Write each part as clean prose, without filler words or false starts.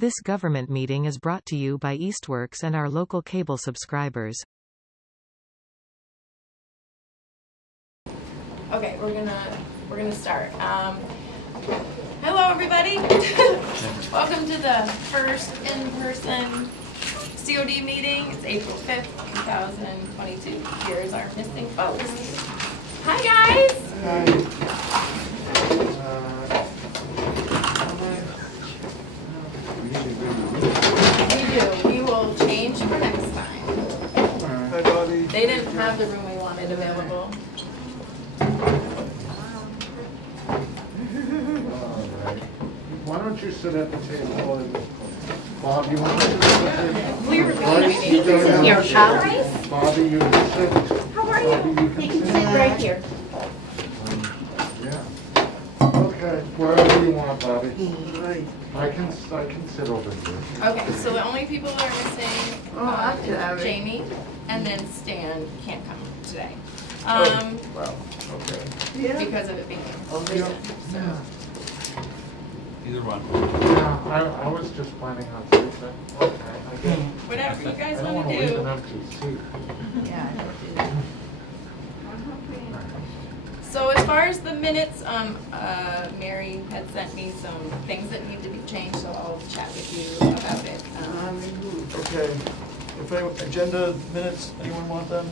This government meeting is brought to you by Eastworks and our local cable subscribers. Okay, we're gonna start. Hello, everybody. Welcome to the first in-person COD meeting. It's April 5th, 2022. Here's our missing folks. Hi, guys. Hi. We do. We will change for next time. Hi, Bobby. They didn't have the room we wanted available. Alright. Why don't you sit at the table and Bob, you want to sit at the table? We were Bryce, you go down Here, the Bryce? Bobby, you can sit. How are Bobby, you? you can sit. right here. Yeah. Okay, wherever you want, Bobby. I can sit over here. Okay, so the only people that are missing is Jamie, and then Stan can't come today. Well, okay. Because of it being Yeah. so. Either one. Yeah, I was just planning on sitting. Okay, I guess. Whatever you guys I don't want want to to leave an do. empty seat. So as far as the minutes, Mary had sent me some things that need to be changed, so I'll chat with you about it. Okay, agenda minutes, anyone want them?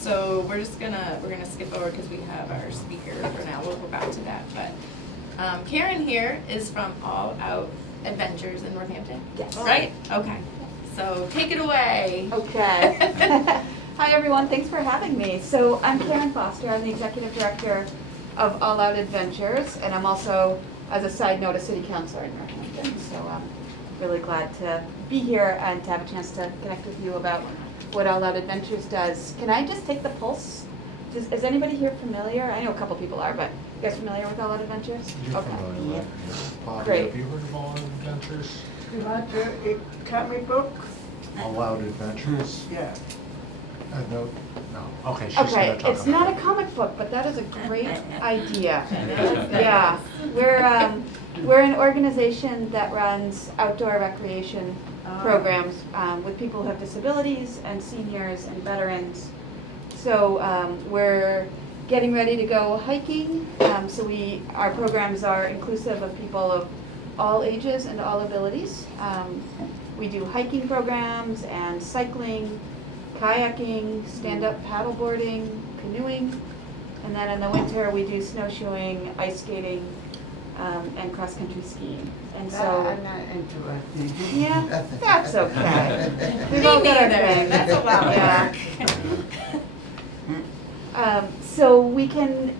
So we're gonna skip over because we have our speaker for now. We'll go back to that. But Karen here is from All Out Adventures in Northampton. Yes. Right? Okay. So take it away. Okay. Hi everyone, thanks for having me. So I'm Karen Foster, I'm the Executive Director of All Out Adventures, and I'm also, as a side note, a City Councilor in Northampton. So I'm really glad to be here and to have a chance to connect with you about what All Out Adventures does. Can I just take the pulse? Is anybody here familiar? I know a couple people are, but you guys familiar with All Out Adventures? You're familiar with it. Bobby, Great. have you heard of All Out Adventures? You want to comic book? All Out Adventures? Yeah. No. Okay, she's gonna Okay, talk it's about not it. a comic book, but that is a great idea. Yeah. Yeah, we're an organization that runs outdoor recreation programs with people who have disabilities and seniors and veterans. So we're getting ready to go hiking. So our programs are inclusive of people of all ages and all abilities. We do hiking programs and cycling, kayaking, stand-up paddleboarding, canoeing, and then in the winter we do snowshoeing, ice skating, and cross-country skiing. And so, I'm not interested. yeah, that's okay. We've Me all got our neither. thing. That's a lot of Yeah. So we can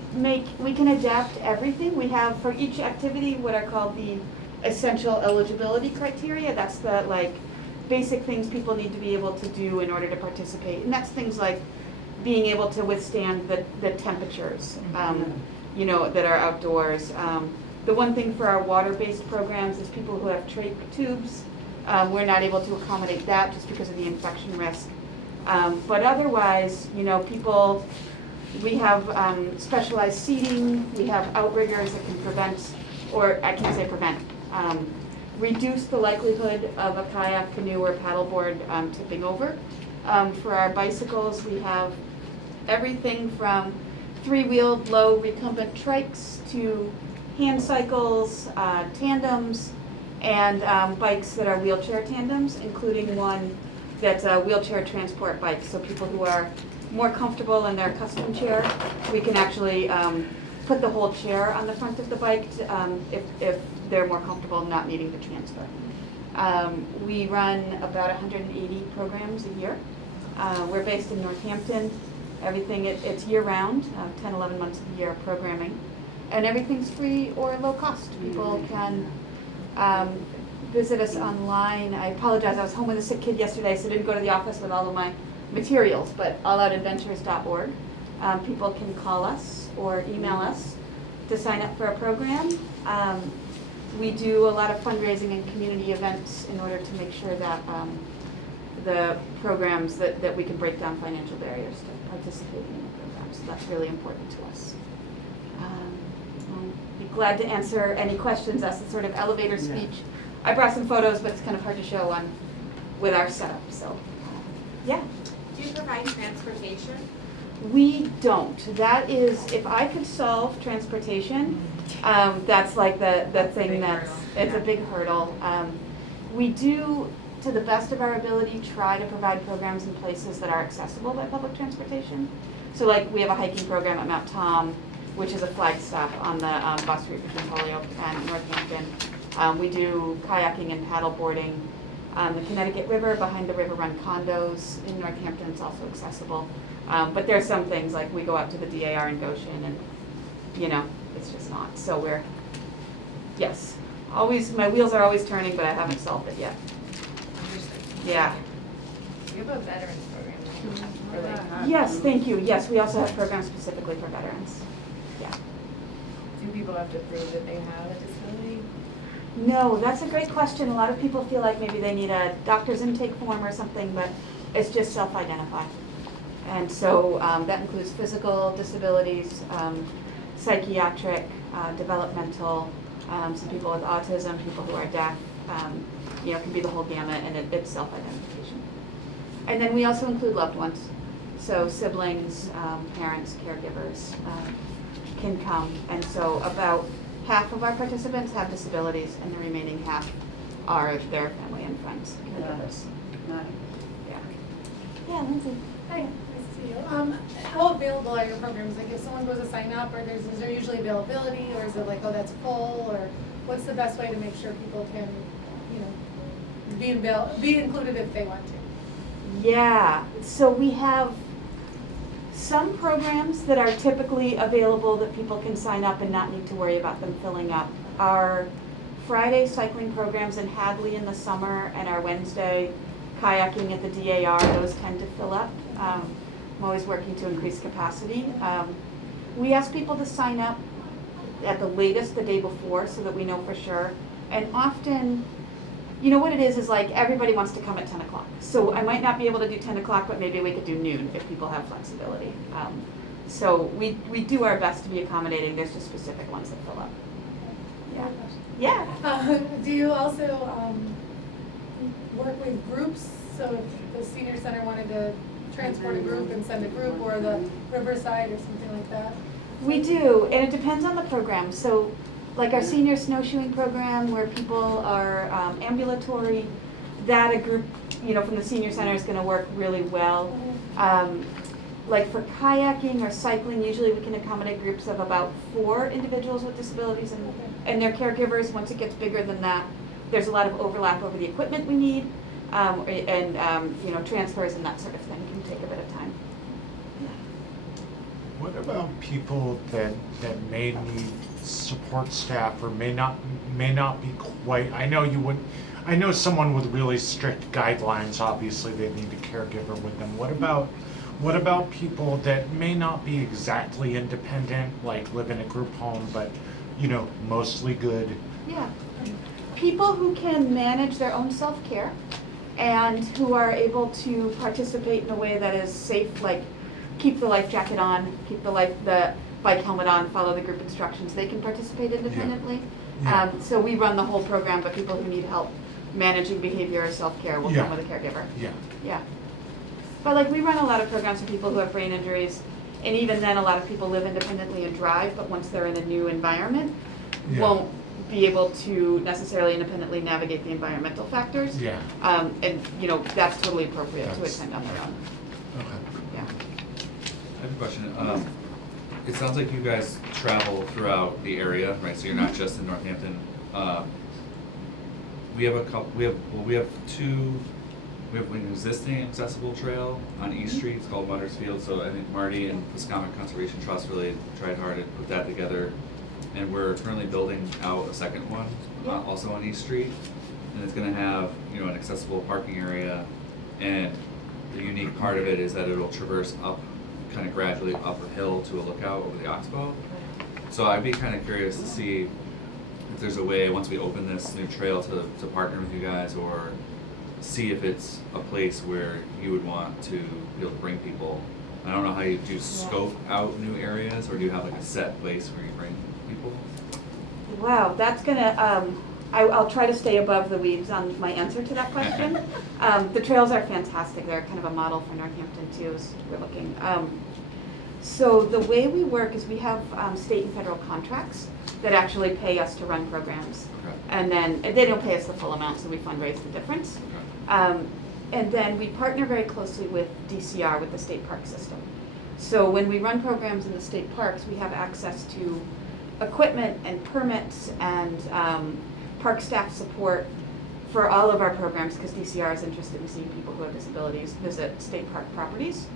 adapt everything. We have for each activity what are called the essential eligibility criteria. That's the basic things people need to be able to do in order to participate. And that's things like being able to withstand the temperatures, that are outdoors. The one thing for our water-based programs is people who have trach tubes. We're not able to accommodate that just because of the infection risk. But otherwise, people, we have specialized seating, we have outriggers that can prevent, or I can't say prevent, reduce the likelihood of a kayak, canoe, or paddleboard tipping over. For our bicycles, we have everything from three-wheeled low recumbent trikes to hand cycles, tandems, and bikes that are wheelchair tandems, including one that's a wheelchair transport bike. So people who are more comfortable in their custom chair, we can actually put the whole chair on the front of the bike if they're more comfortable not needing to transfer. We run about 180 programs a year. We're based in Northampton. It's year-round, 10, 11 months of the year of programming. And everything's free or low cost. People can visit us online. I apologize, I was home with a sick kid yesterday, so I didn't go to the office with all of my materials, but alloutadventures.org. People can call us or email us to sign up for a program. We do a lot of fundraising and community events in order to make sure that the programs that we can break down financial barriers to participating in the program. So that's really important to us. I'll be glad to answer any questions. That's the sort of elevator speech. I brought some photos, but it's kind of hard to show on with our setup. So, yeah. Do you provide transportation? We don't. That is, if I could solve transportation, that's like the thing it's a big hurdle. We do, to the best of our ability, try to provide programs in places that are accessible by public transportation. So like we have a hiking program at Mount Tom, which is a flag stop on the bus route between Holyoke and Northampton. We do kayaking and paddle boarding. The Connecticut River, behind the River Run condos in Northampton is also accessible. But there are some things like we go out to the DAR in Goshen and, it's just not. So we're, yes, always, my wheels are always turning, but I haven't solved it yet. Yeah. We have a veterans program. For like, Yes, thank you. Yes, we also have programs specifically for veterans. Yeah. do people have to prove that they have a disability? No, that's a great question. A lot of people feel like maybe they need a doctor's intake form or something, but it's just self-identify. And so that includes physical disabilities, psychiatric, developmental, some people with autism, people who are deaf, it can be the whole gamut, and it's self-identification. And then we also include loved ones. So siblings, parents, caregivers can come. And so about half of our participants have disabilities, and the remaining half are their family and friends, caregivers. Yeah. Yeah, Lindsay. Hi, nice to see you. How available are your programs? Like if someone goes to sign up, is there usually availability, or is it like, oh, that's full, or what's the best way to make sure people can, be included if they want to? Yeah, so we have some programs that are typically available that people can sign up and not need to worry about them filling up. Our Friday cycling programs in Hadley in the summer and our Wednesday kayaking at the DAR, those tend to fill up. I'm always working to increase capacity. We ask people to sign up at the latest the day before so that we know for sure. And often, what it is like everybody wants to come at 10 o'clock. So I might not be able to do 10 o'clock, but maybe we could do noon if people have flexibility. So we do our best to be accommodating. There's just specific ones that fill up. Yeah. Yeah. Do you also work with groups? So if the senior center wanted to transport a group and send a group, or the Riverside or something like that? We do, and it depends on the program. So like our senior snowshoeing program where people are ambulatory, that a group, from the senior center is going to work really well. Like for kayaking or cycling, usually we can accommodate groups of about 4 individuals with disabilities and their caregivers. Once it gets bigger than that, there's a lot of overlap over the equipment we need, and transfers and that sort of thing can take a bit of time. What about people that may need support staff or may not be quite, I know someone with really strict guidelines, obviously they need a caregiver with them. What about people that may not be exactly independent, like live in a group home, but mostly good? Yeah. People who can manage their own self-care and who are able to participate in a way that is safe, like keep the life jacket on, keep the bike helmet on, follow the group instructions. They can participate independently. Yeah. So we run the whole program, but people who need help managing behavior or self-care will come with a caregiver. Yeah. Yeah. But we run a lot of programs for people who have brain injuries, and even then a lot of people live independently and drive, but once they're in a new environment, won't be able to necessarily independently navigate the environmental factors. Yeah. And that's totally appropriate to attend on their own. Okay. Yeah. I have a question. It sounds like you guys travel throughout the area, right? So you're not just in Northampton. We have an existing accessible trail on East Street. It's called Mutters Field. So I think Marty and Pascomic Conservation Trust really tried hard to put that together. And we're currently building out a second one, also on East Street. And it's going to have, an accessible parking area. And the unique part of it is that it'll traverse kind of gradually up a hill to a lookout over the Oxbow. So I'd be kind of curious to see if there's a way, once we open this new trail, to partner with you guys, or see if it's a place where you would want to be able to bring people. I don't know how you do scope out new areas, or do you have a set place where you bring people? Wow, that's gonna, I'll try to stay above the weeds on my answer to that question. The trails are fantastic. They're kind of a model for Northampton too, as we're looking. So the way we work is we have state and federal contracts that actually pay us to run programs. Okay. And then, they don't pay us the full amount, so we fundraise the difference. And then we partner very closely with DCR, with the state park system. So when we run programs in the state parks, we have access to equipment and permits and park staff support for all of our programs, because DCR is interested in seeing people who have disabilities visit state park properties.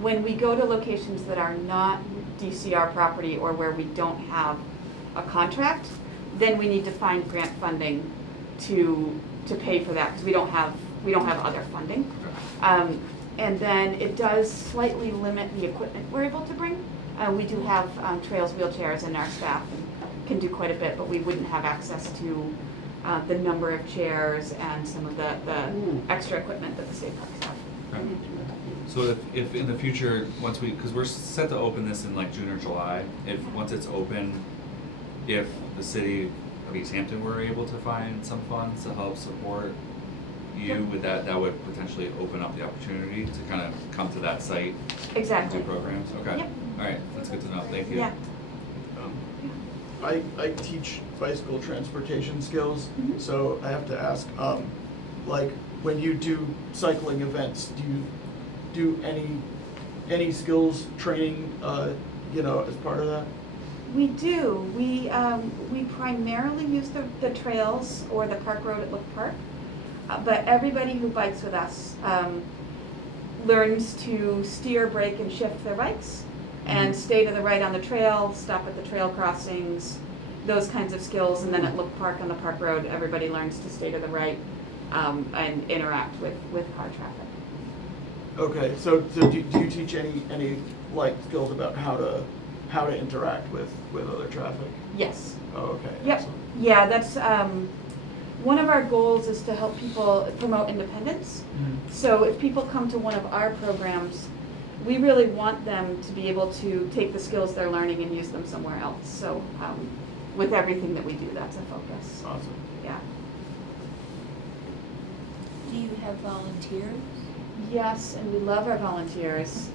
When we go to locations that are not DCR property or where we don't have a contract, then we need to find grant funding to pay for that, because we don't have other funding. And then it does slightly limit the equipment we're able to bring. We do have trails wheelchairs, and our staff can do quite a bit, but we wouldn't have access to the number of chairs and some of the extra equipment that the state parks have. Okay. So if in the future, once because we're set to open this in like June or July, once it's open, if the city of Easthampton were able to find some funds to help support you, would that would potentially open up the opportunity to kind of come to that site Exactly. and do programs? Okay. Yep. All right, that's good to know. Thank you. Yeah. I teach bicycle transportation skills, Mhm. so I have to ask, like, when you do cycling events, do you do any skills training, as part of that? We do. We primarily use the trails or the park road at Look Park, but everybody who bikes with us learns to steer, brake, and shift their bikes, and stay to the right on the trail, stop at the trail crossings, those kinds of skills. And then at Look Park on the park road, everybody learns to stay to the right and interact with car traffic. Okay, so do you teach any like skills about how to interact with other traffic? Yes. Oh, okay. Yep. Excellent. Yeah, that's one of our goals is to help people promote independence. Mhm. So if people come to one of our programs, we really want them to be able to take the skills they're learning and use them somewhere else. So with everything that we do, that's a focus. Awesome. Yeah. Do you have volunteers? Yes, and we love our volunteers.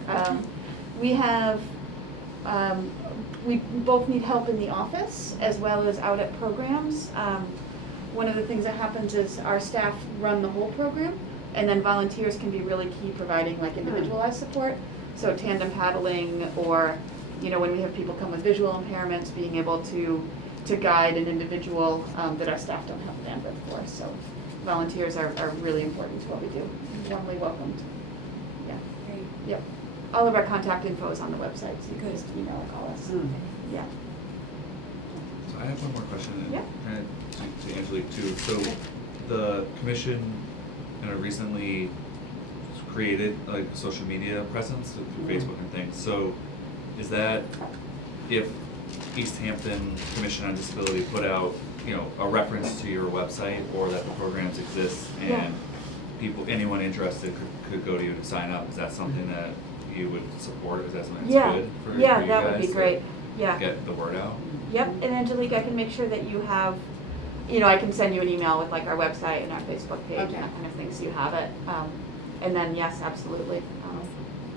We have, we both need help in the office as well as out at programs. One of the things that happens is our staff run the whole program, and then volunteers can be really key, providing like individualized support. So tandem paddling, or when we have people come with visual impairments, being able to guide an individual that our staff don't have bandwidth for. So volunteers are really important to what we do. Warmly welcomed. Yeah. Great. Yep. All of our contact info is on the website, so you can just email or call us. Yeah. So I have one more question, Yeah. kind of to Angelique too. So the commission kind of recently created like a social media presence through Facebook and things. So is that if Easthampton Commission on Disability put out, a reference to your website, or that the programs exist and anyone interested could go to you to sign up, is that something that you would support? Is that something that's good for you guys? Yeah, that would be great. Yeah. Get the word out? Yep, and Angelique, I can make sure that you have, I can send you an email with like our website and our Facebook page and that kind of thing, so you have it. And then, yes, absolutely.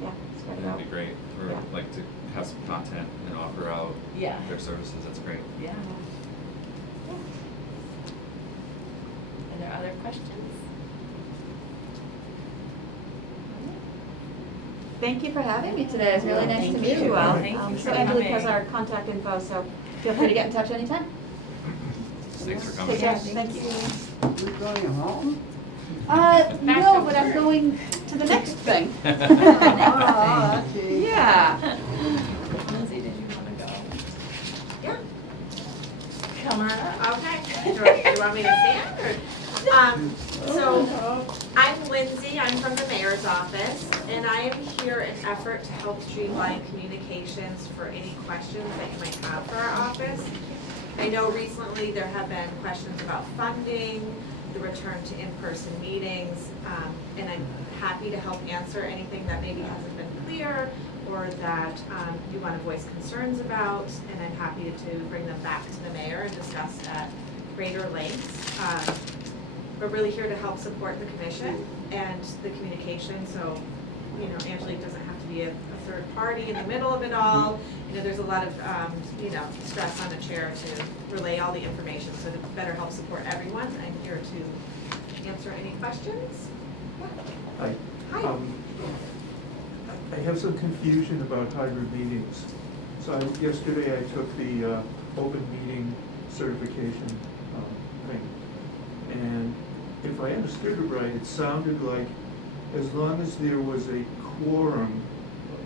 Yeah, spread it out. That'd be great, or Yeah. like to have some content and offer out Yeah. their services, that's great. Yeah. Are there other questions? Thank you for having me today. It's really nice to meet you all. Thank you So for Angelique has coming. our contact info, so feel free to get in touch anytime. Thanks for coming. Take care. Thank you. We're going home? No, but I'm going to the next thing. Ah, gee. Yeah. Lindsay, did you want to go? Yeah. Come on up. Okay. Do you want me to stand or? So I'm Lindsay, I'm from the mayor's office, and I am here in effort to help streamline communications for any questions that you might have for our office. I know recently there have been questions about funding, the return to in-person meetings, and I'm happy to help answer anything that maybe hasn't been clear, or that you want to voice concerns about, and I'm happy to bring them back to the mayor and discuss at greater lengths. We're really here to help support the commission and the communication, so, you know, Angelique doesn't have to be a third party in the middle of it all. You know, there's a lot of, you know, stress on a chair to relay all the information, so to better help support everyone, I'm here to answer any questions. Hi. Hi. I have some confusion about hybrid meetings. So yesterday I took the open meeting certification thing. And if I understood it right, it sounded like as long as there was a quorum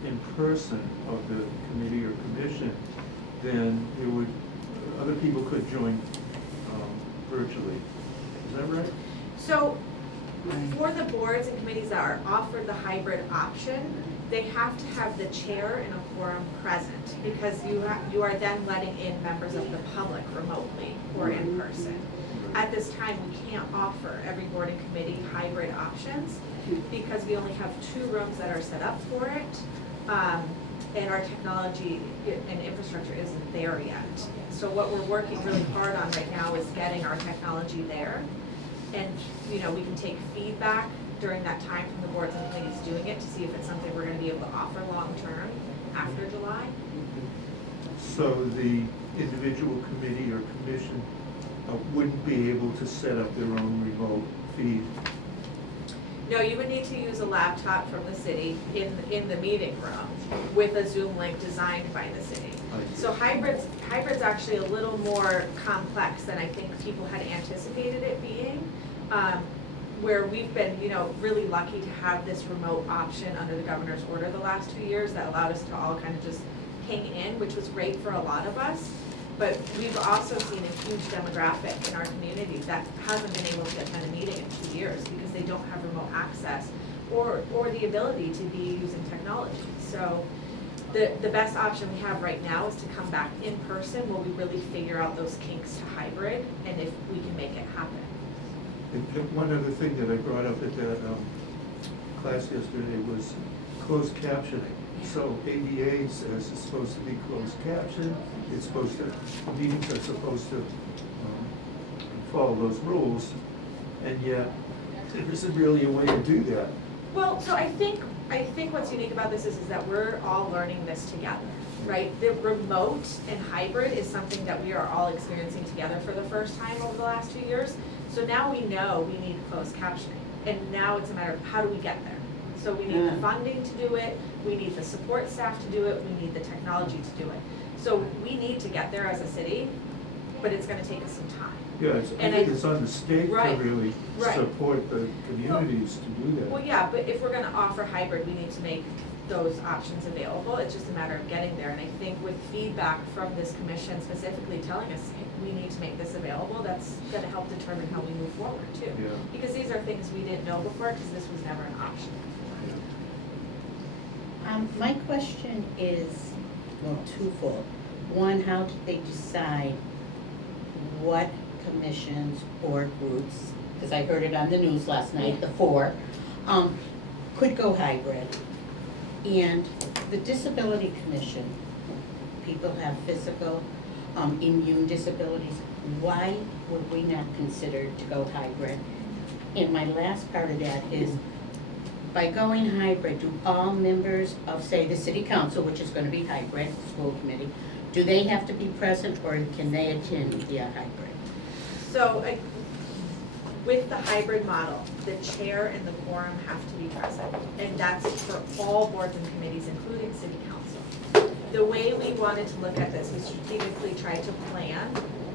in person of the committee or commission, then there would, other people could join virtually. Is that right? So for the boards and committees that are offered the hybrid option, they have to have the chair and a quorum present, because you are then letting in members of the public remotely or in person. At this time, we can't offer every board and committee hybrid options because we only have 2 rooms that are set up for it. And our technology and infrastructure isn't there yet. So what we're working really hard on right now is getting our technology there. And, you know, we can take feedback during that time from the boards and committees doing it to see if it's something we're gonna be able to offer long-term after July. So the individual committee or commission wouldn't be able to set up their own remote feed? No, you would need to use a laptop from the city in the meeting room with a Zoom link designed by the city. So hybrid's actually a little more complex than I think people had anticipated it being. Where we've been, you know, really lucky to have this remote option under the governor's order the last 2 years that allowed us to all kind of just hang in, which was great for a lot of us. But we've also seen a huge demographic in our community that hasn't been able to attend a meeting in 2 years because they don't have remote access or the ability to be using technology. So the best option we have right now is to come back in person while we really figure out those kinks to hybrid and if we can make it happen. And one other thing that I brought up at that class yesterday was closed captioning. So ADA says it's supposed to be closed caption, it's supposed to, meetings are supposed to follow those rules, and yet there isn't really a way to do that. Well, so I think what's unique about this is that we're all learning this together, right? The remote and hybrid is something that we are all experiencing together for the first time over the last 2 years. So now we know we need closed captioning, and now it's a matter of how do we get there? So we need the funding to do it, we need the support staff to do it, we need the technology to do it. So we need to get there as a city, but it's gonna take us some time. Yeah, I think it's on the state Right, to really right. support the communities to do that. Well, yeah, but if we're gonna offer hybrid, we need to make those options available. It's just a matter of getting there. And I think with feedback from this commission specifically telling us we need to make this available, that's gonna help determine how we move forward too. Yeah. Because these are things we didn't know before, because this was never an option. My question is, well, twofold. One, how did they decide what commissions or groups, because I heard it on the news last night, the 4, could go hybrid? And the Disability Commission, people have physical, immune disabilities, why would we not consider to go hybrid? And my last part of that is, by going hybrid, do all members of, say, the city council, which is gonna be hybrid, school committee, do they have to be present, or can they attend via hybrid? So with the hybrid model, the chair and the quorum have to be present. And that's for all boards and committees, including city council. The way we wanted to look at this, we strategically tried to plan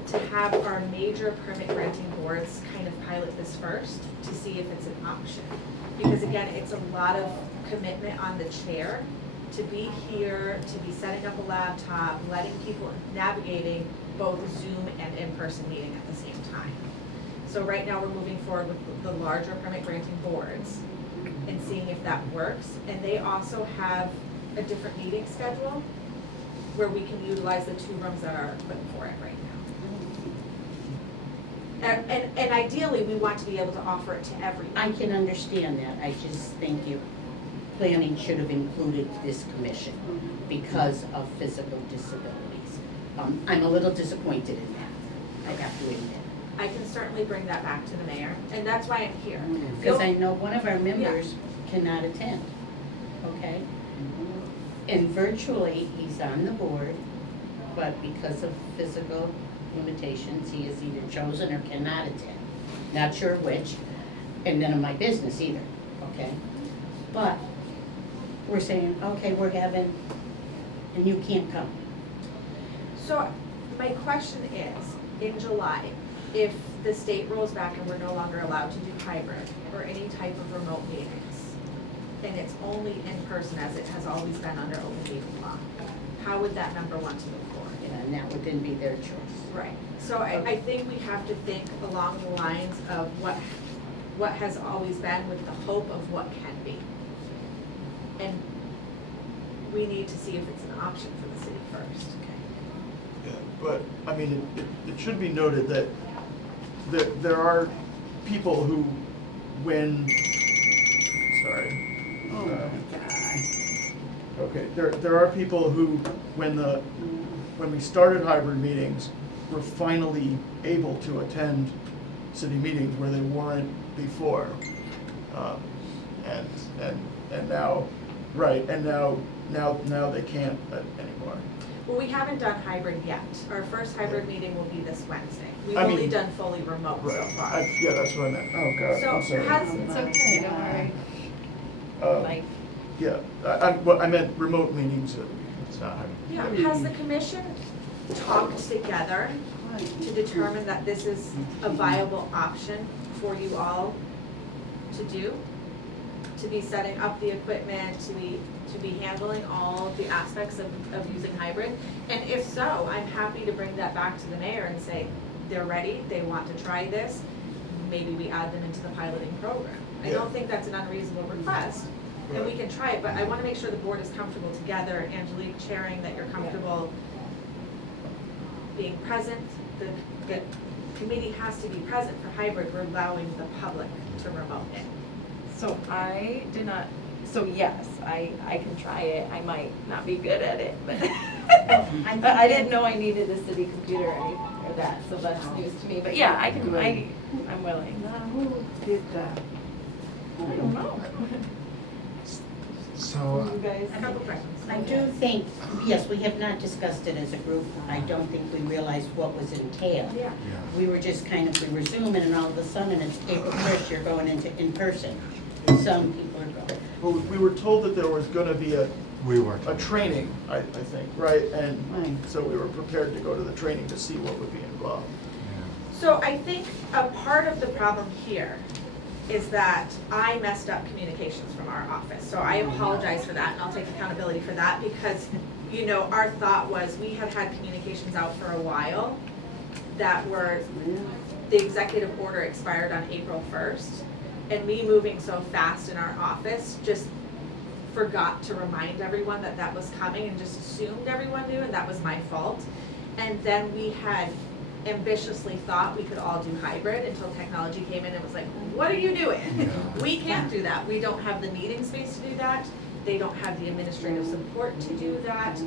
to have our major permit granting boards kind of pilot this first to see if it's an option. Because again, it's a lot of commitment on the chair to be here, to be setting up a laptop, letting people, navigating both Zoom and in-person meeting at the same time. So right now we're moving forward with the larger permit granting boards and seeing if that works. And they also have a different meeting schedule where we can utilize the 2 rooms that are equipped for it right now. And ideally, we want to be able to offer it to everyone. I can understand that, I just think you planning should have included this commission because of physical disabilities. I'm a little disappointed in that, I have to admit. I can certainly bring that back to the mayor, and that's why I'm here. Because I know one of our members cannot attend, okay? And virtually, he's on the board, but because of physical limitations, he is either chosen or cannot attend. Not sure which, and none of my business either, okay? But we're saying, okay, we're having, and you can't come. So my question is, in July, if the state rolls back and we're no longer allowed to do hybrid or any type of remote meetings, and it's only in person as it has always been under open meeting law, how would that member want to move forward? Yeah, and that would then be their choice. Right. So I think we have to think along the lines of what has always been with the hope of what can be. And we need to see if it's an option for the city first. Yeah, but, I mean, it should be noted that there are people who, when, sorry. Oh my God. Okay, there are people who, when we started hybrid meetings, were finally able to attend city meetings where they weren't before. And now, right, and now they can't anymore. Well, we haven't done hybrid yet. Our first hybrid meeting will be this Wednesday. We've I only mean- done fully remote so Right, far. yeah, that's what I meant, oh God, So I'm sorry. It's okay, don't worry. Uh, Yeah, I meant remote meetings, it's not hybrid. Yeah, has the commission talked together to determine that this is a viable option for you all to do? To be setting up the equipment, to be handling all of the aspects of using hybrid? And if so, I'm happy to bring that back to the mayor and say, they're ready, they want to try this, maybe we add them into the piloting program. I don't think that's an unreasonable request, and we can try it, but I wanna make sure the board is comfortable together, Angelique chairing, that you're comfortable being present, the committee has to be present for hybrid, we're allowing the public to remote in. So I did not, so yes, I can try it. I might not be good at it, but I didn't know I needed a city computer or that, so that's news to me. But yeah, I'm willing. Now, who did that? I don't know. So, You guys? A couple questions. I do think, yes, we have not discussed it as a group. I don't think we realized what was entailed. Yeah. yeah. We were just kind of, we were Zooming, and all of a sudden it's April 1st, you're going into in-person. Some people are going. Well, we were told that there was gonna be We were. a training, I think, right? And Right. so we were prepared to go to the training to see what would be involved. So I think a part of the problem here is that I messed up communications from our office. So I apologize for that, and I'll take accountability for that, because, you know, our thought was we had communications out for a while that were, the executive order expired on April 1st, and me moving so fast in our office just forgot to remind everyone that that was coming and just assumed everyone knew, and that was my fault. And then we had ambitiously thought we could all do hybrid until technology came in and was like, what are you doing? Yeah. We can't do that. We don't have the meeting space to do that. They don't have the administrative support to do that.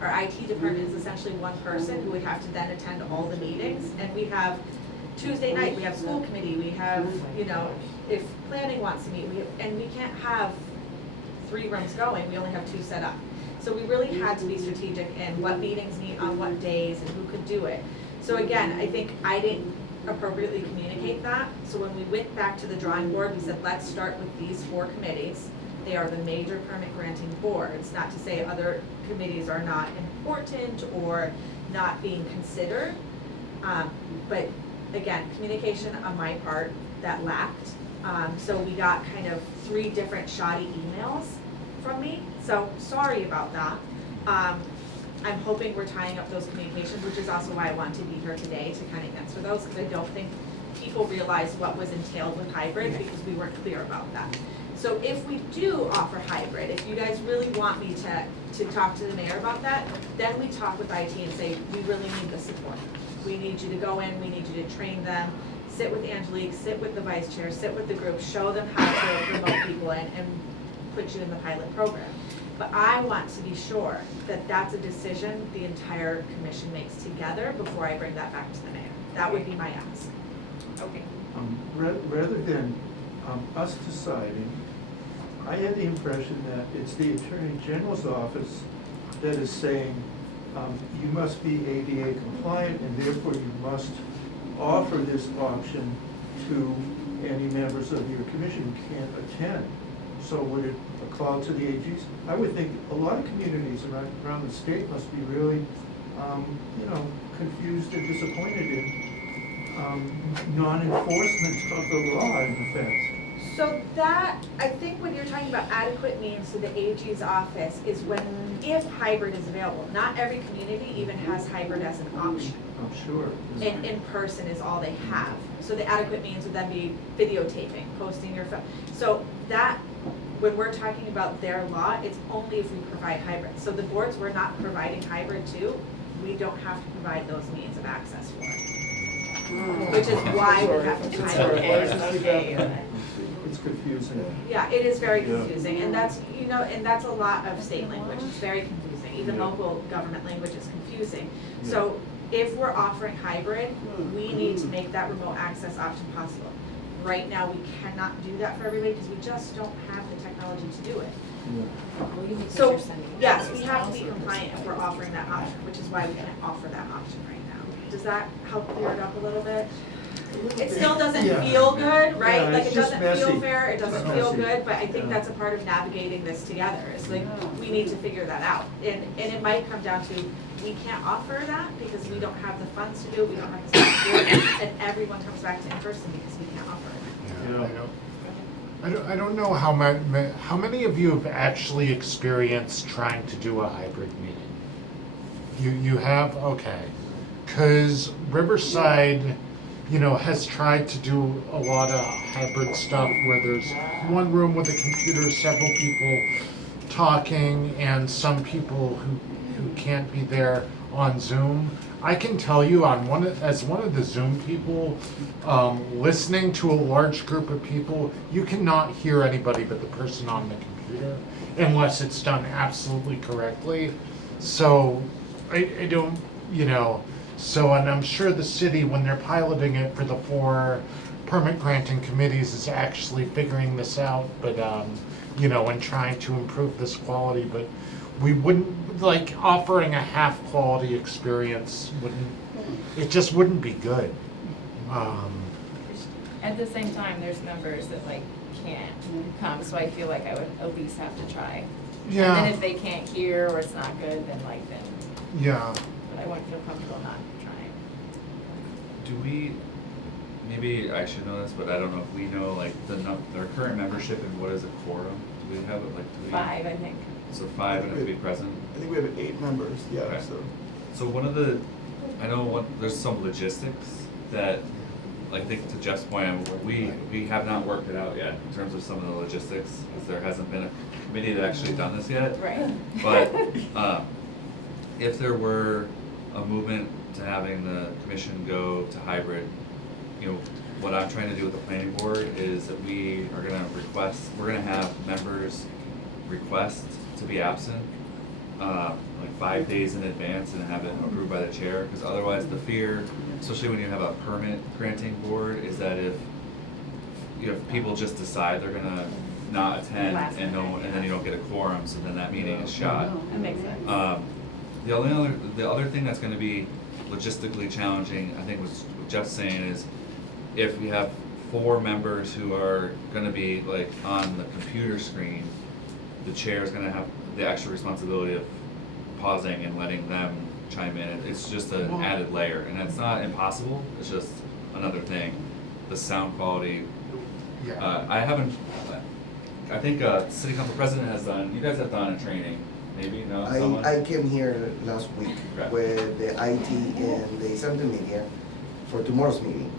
Our IT department is essentially one person who would have to then attend all the meetings. And we have Tuesday night, we have school committee, we have, you know, if planning wants to meet, and we can't have 3 rooms going, we only have 2 set up. So we really had to be strategic in what meetings meet on what days and who could do it. So again, I think I didn't appropriately communicate that. So when we went back to the drawing board, we said, let's start with these 4 committees. They are the major permit granting boards, not to say other committees are not important or not being considered. But again, communication on my part that lacked. So we got kind of 3 different shoddy emails from me. So sorry about that. I'm hoping we're tying up those communications, which is also why I want to be here today to kind of answer those, because I don't think people realize what was entailed with hybrid because we weren't clear about that. So if we do offer hybrid, if you guys really want me to talk to the mayor about that, then we talk with IT and say, we really need the support. We need you to go in, we need you to train them, sit with Angelique, sit with the vice chair, sit with the group, show them how to promote people in, and put you in the pilot program. But I want to be sure that that's a decision the entire commission makes together before I bring that back to the mayor. That would be my ask. Okay. Rather than us deciding, I had the impression that it's the Attorney General's office that is saying, you must be ADA compliant and therefore you must offer this option to any members of your commission who can't attend. So would it apply to the AGs? I would think a lot of communities around the state must be really, confused and disappointed in non-enforcement of the law in effect. So that, I think when you're talking about adequate means to the AG's office is if hybrid is available. Not every community even has hybrid as an option. I'm sure. And in person is all they have. So the adequate means would then be videotaping, posting your phone. So that, when we're talking about their law, it's only if we provide hybrid. So the boards we're not providing hybrid to, we don't have to provide those means of access for. Which is why we have to do hybrid. It's confusing. Yeah, it is very confusing, and that's, and that's a lot of state language, it's very confusing, even local government language is confusing. So if we're offering hybrid, we need to make that remote access option possible. Right now, we cannot do that for everybody because we just don't have the technology to do it. So, yes, we have to be compliant if we're offering that option, which is why we can't offer that option right now. Does that help clear it up a little bit? It still doesn't feel good, right? Yeah, Like, it's it just doesn't feel messy. fair, it doesn't It's feel messy. good, but I think that's a part of navigating this together. It's like, we need to figure that out. And it might come down to, we can't offer that because we don't have the funds to do it, we don't have the staff to do it, and everyone comes back to in-person because we can't offer it. I don't know how many of you have actually experienced trying to do a hybrid meeting? You have? Okay. Because Riverside, has tried to do a lot of hybrid stuff where there's one room with a computer, several people talking, and some people who can't be there on Zoom. I can tell you, as one of the Zoom people, listening to a large group of people, you cannot hear anybody but the person on the computer unless it's done absolutely correctly. So I don't, so, and I'm sure the city, when they're piloting it for the 4 permit granting committees, is actually figuring this out, but, and trying to improve this quality, but we wouldn't, like, offering a half-quality experience it just wouldn't be good. At the same time, there's members that can't come, so I feel like I would at least have to try. Yeah. And then if they can't hear or it's not good, then Yeah. but I wouldn't feel comfortable not trying. Do we, maybe I should know this, but I don't know if we know their current membership and what is a quorum? Do we have it 5, I think. So 5 and have to be present? I think we have 8 members, yeah, Okay. so. So there's some logistics that, I think to Jeff's point, we have not worked it out yet in terms of some of the logistics, because there hasn't been a committee that actually done this yet. Right. But if there were a movement to having the commission go to hybrid, what I'm trying to do with the planning board is that we're gonna have members request to be absent, 5 days in advance and have it approved by the chair, because otherwise the fear, especially when you have a permit granting board, is that if people just decide they're gonna not attend and then you don't get a quorum, so then that meeting is shot. That makes sense. The other thing that's gonna be logistically challenging, I think what Jeff's saying is, if we have 4 members who are gonna be on the computer screen, the chair is gonna have the extra responsibility of pausing and letting them chime in. It's just an added layer, and it's not impossible, it's just another thing. The sound quality, I think city council president has done, you guys have done a training, maybe, no? Someone? I came here last week Okay. with the IT and the Easthampton media for tomorrow's meeting.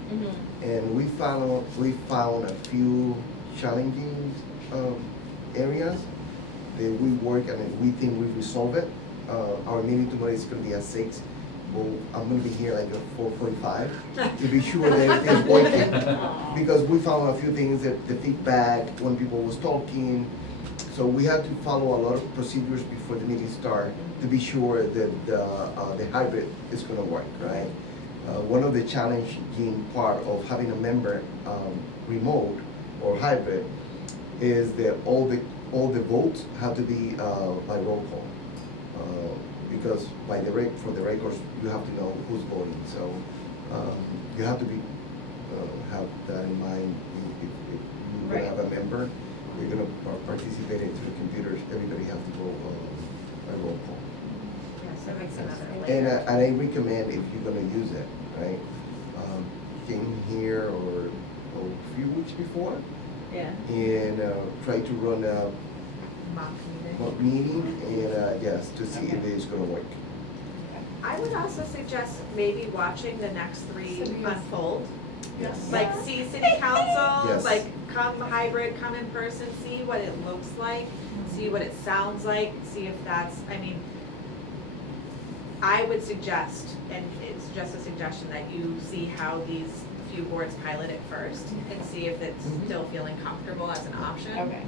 And we found a few challenging areas that we work and we think we resolve it. Our meeting tomorrow is gonna be at 6. Well, I'm gonna be here at 4:45 to be sure that everything's working. Because we found a few things that the feedback when people was talking, So we have to follow a lot of procedures before the meeting start to be sure that the hybrid is gonna work, right? One of the challenging part of having a member remote or hybrid is that all the votes have to be by roll call. Because for the records, you have to know who's voting, so you have to have that in mind. If you're gonna have a member, you're gonna participate into the computers, everybody has to go by roll call. Yes, that makes another And layer. I recommend if you're gonna use it, right, came here or a few weeks before Yeah. and try to run a Mock meeting. mock meeting and yes, to see if it's gonna work. I would also suggest maybe watching the next three Cities. unfold. Yes. Like see city council, Yes. like come hybrid, come in person, see what it looks like, see what it sounds like, see if that's, I mean, I would suggest, and it's just a suggestion, that you see how these few boards pilot it first and see if it's still feeling comfortable as an option. Okay.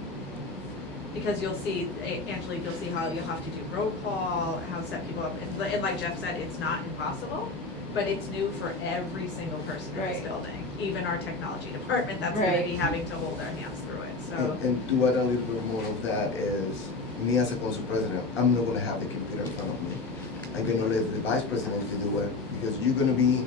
Because you'll see, Angelique, you'll see how you'll have to do roll call, how to set people up, and like Jeff said, it's not impossible, but it's new for every single person in this Right. building, even our technology department that's gonna Right. be having to hold their hands through it, so. And to add a little bit more of that is, me as a council president, I'm not gonna have the computer in front of me. I'm gonna let the vice president to do it, because you're gonna be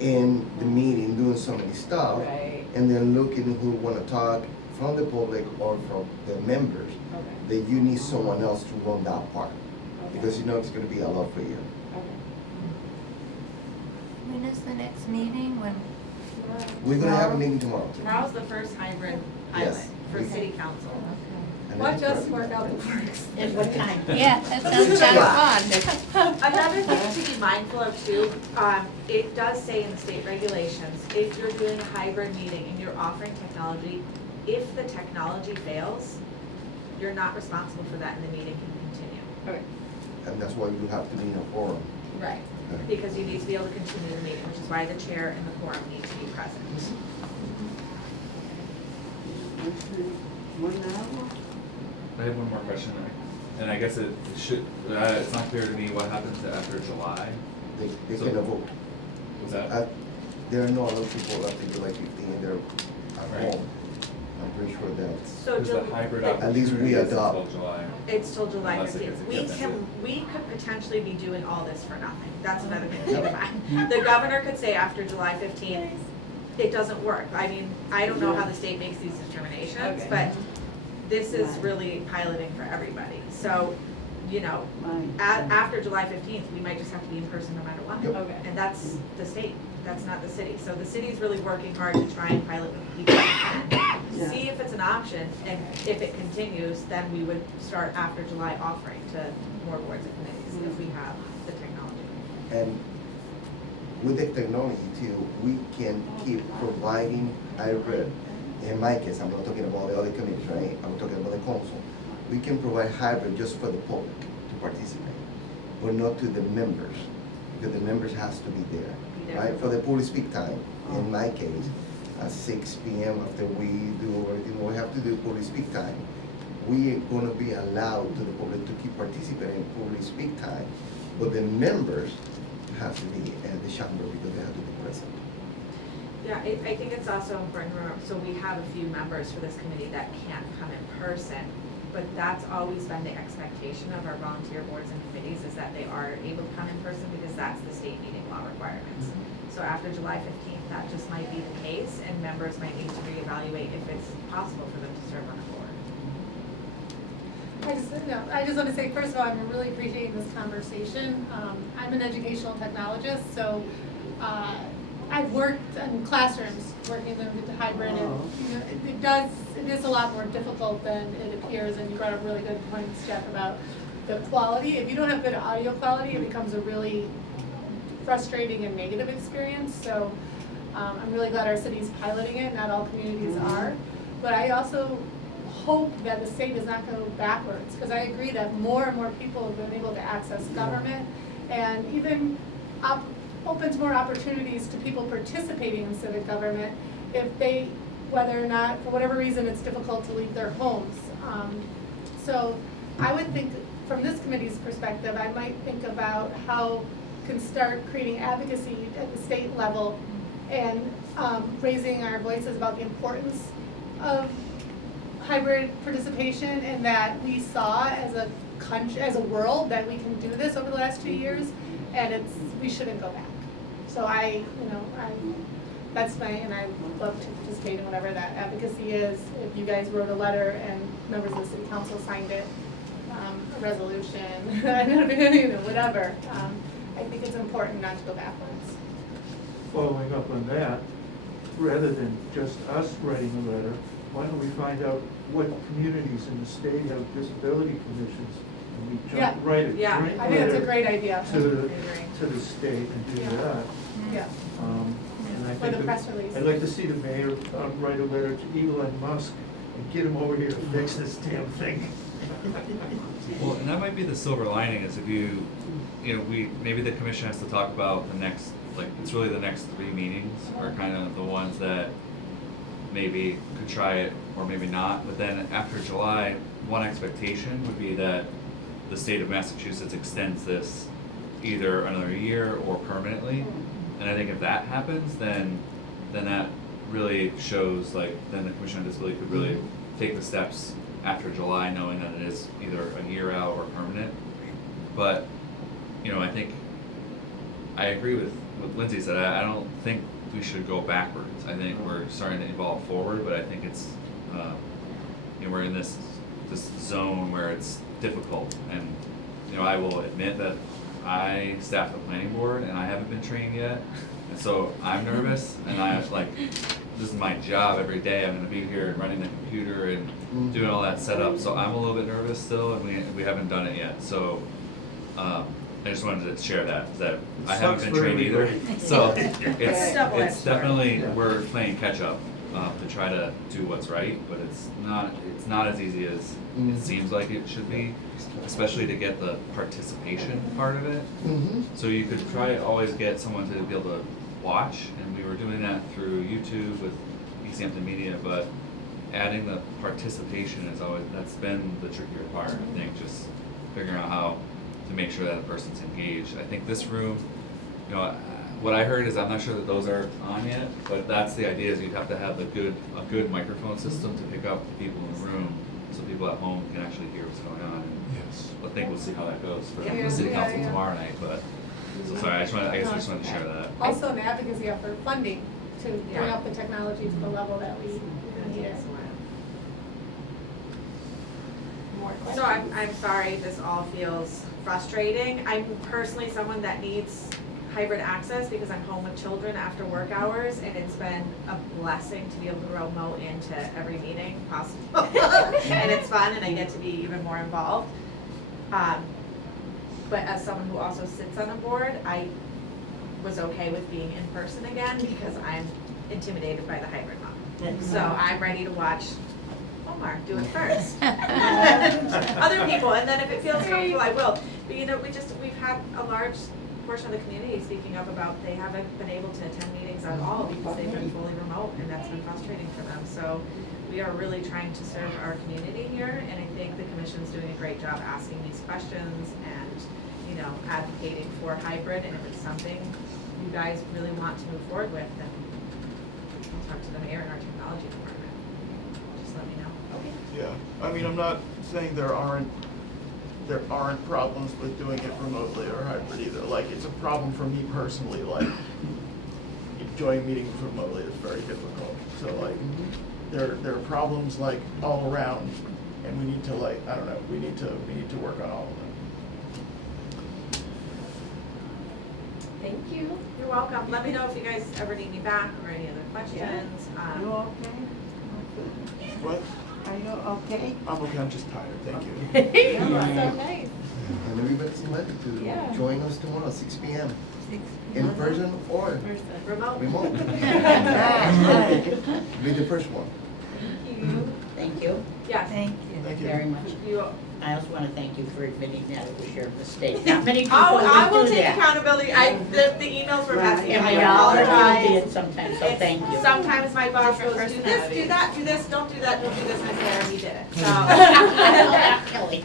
in the meeting doing so many stuff. Right. And then looking who wanna talk from the public or from the members, Okay. that you need someone else to run that part. Okay. Because you know it's gonna be a lot for you. Okay. When is the next meeting? When? We're gonna have a meeting tomorrow. Tomorrow's the first hybrid pilot Yes. for city council. And Watch then- us work out the works. At what time? Yeah, that sounds fun. Another thing to be mindful of too, it does say in the state regulations, if you're doing a hybrid meeting and you're offering technology, if the technology fails, you're not responsible for that and the meeting can continue. Okay. And that's why you have to be in a forum. Right. Because you need to be able to continue the meeting, which is why the chair and the quorum need to be present. I have one more question, and I guess it should, it's not clear to me what happens after July. They So- cannot vote. Was that? There are no other people after July 15 and they're Right. at home. I'm pretty sure that's, So Because the hybrid At least we opportunity is adopt. until July. It's till July Unless it fifteenth. gets extended. We could potentially be doing all this for nothing. That's another thing to keep in mind. The governor could say after July fifteenth, it doesn't work. I mean, I don't know how the state makes these determinations, Okay. but this is really piloting for everybody. So, you know, after July fifteenth, we might just have to be in person no matter what. Yep. Okay. And that's the state, that's not the city. So the city's really working hard to try and pilot with people that can. See if it's an option, and if it continues, then we would start after July offering to more boards and committees if we have the technology. and with the technology too, we can keep providing hybrid. In my case, I'm not talking about the other committees, right? I'm talking about the council. We can provide hybrid just for the public to participate, but not to the members, because the members has to be there, Be there. right? For the public speak time, in my case, at 6 p.m. after we do everything we have to do public speak time, we gonna be allowed to the public to keep participating in public speak time, but the members have to be at the chamber because they have to be present. Yeah, I think it's also important to remember, so we have a few members for this committee that can't come in person, but that's always been the expectation of our volunteer boards and committees, is that they are able to come in person because that's the state meeting law requirements. So after July 15th, that just might be the case, and members might need to reevaluate if it's possible for them to serve on a board. I just want to say, first of all, I'm really appreciating this conversation. I'm an educational technologist, so I've worked in classrooms, working them into hybrid, and you know, it is a lot more difficult than it appears, and you brought up really good points, Jeff, about the quality. If you don't have good audio quality, it becomes a really frustrating and negative experience. So I'm really glad our city's piloting it. Not all communities are, but I also hope that the state does not go backwards, because I agree that more and more people have been able to access government, and even opens more opportunities to people participating in civic government if they, whether or not, for whatever reason, it's difficult to leave their homes. So I would think, from this committee's perspective, I might think about how can start creating advocacy at the state level and raising our voices about the importance of hybrid participation, and that we saw as a country, as a world, that we can do this over the last 2 years, and we shouldn't go back. So that's and I love to participate in whatever that advocacy is. If you guys wrote a letter and members of the city council signed it, a resolution, whatever, I think it's important not to go backwards. Following up on that, rather than just us writing a letter, why don't we find out what communities in the state have disability commissions, and we Yeah. write a Yeah. joint I think that's a letter great idea. to the state and do Yeah. that. Yeah. And I Or think the that- press release. I'd like to see the mayor write a letter to Elon Musk and get him over here to fix this damn thing. Well, and that might be the silver lining is if maybe the commission has to talk about the next, it's really the next 3 meetings are kind of the ones that maybe could try it or maybe not. But then after July, one expectation would be that the state of Massachusetts extends this either another year or permanently. And I think if that happens, then that really shows then the Commission on Disability could really take the steps after July, knowing that it is either a year out or permanent. But I think I agree with what Lindsay said. I don't think we should go backwards. I think we're starting to evolve forward, but I think it's we're in this zone where it's difficult. And I will admit that I staff the planning board and I haven't been trained yet, and so I'm nervous. And I this is my job every day. I'm going to be here and running the computer and doing all that setup. So I'm a little bit nervous still, and we haven't done it yet. So I just wanted to share that I haven't been trained either. So it's definitely we're playing catch up to try to do what's right, but it's not as easy as it seems like it should be, especially to get the participation part of it. So you could try to always get someone to be able to watch, and we were doing that through YouTube with Easthampton Media, but adding the participation that's been the trickier part. I think just figuring out how to make sure that a person's engaged. I think this room, what I heard is, I'm not sure that those are on yet, but that's the idea, is you'd have to have a good microphone system to pick up the people in the room, so people at home can actually hear what's going on. Yes. I think we'll see how that goes for Yeah. the city council Yeah. tomorrow night, but, so sorry, I guess I just wanted to share that. Also an advocacy effort, funding, to bring Yeah. up the technology to the level that we need it. More questions? So I'm sorry this all feels frustrating. I'm personally someone that needs hybrid access because I'm home with children after work hours, and it's been a blessing to be able to remote into every meeting possible. And it's fun, and I get to be even more involved. But as someone who also sits on a board, I was okay with being in person again because I'm intimidated by the hybrid model. So I'm ready to watch Omar do it first. Other people, and then if it feels comfortable, I will. But we've had a large portion of the community speaking up about they haven't been able to attend meetings at all because they've been fully remote, and that's been frustrating for them. So we are really trying to serve our community here, and I think the commission's doing a great job asking these questions and advocating for hybrid. And if it's something you guys really want to move forward with, then I'll talk to the mayor and our technology department. Just let me know. Okay. Yeah, I mean, I'm not saying there aren't problems with doing it remotely or hybrid either. It's a problem for me personally, joining meetings remotely is very difficult. So there are problems all around, and we need to I don't know, we need to work on all of them. Thank you. You're welcome. Let me know if you guys ever need me back or any other questions. You okay? What? Are you okay? I'm okay, I'm just tired, thank you. So nice. And everybody's invited Yeah. to join us tomorrow, 6 p.m. In person or Remote. remote. Be the first one. Thank you. Thank you. Yes. Thank you. Thank you. Very much. You, I also want to thank you for admitting that it was your mistake. Not many people I will would do take that. accountability. The emails were messy. And I we all are guilty apologize. at sometimes, so It's- thank you. Sometimes my boss Different goes, do this, do personalities. that, do this, don't do that, don't do this, and I say, I already did it. So, Kelly.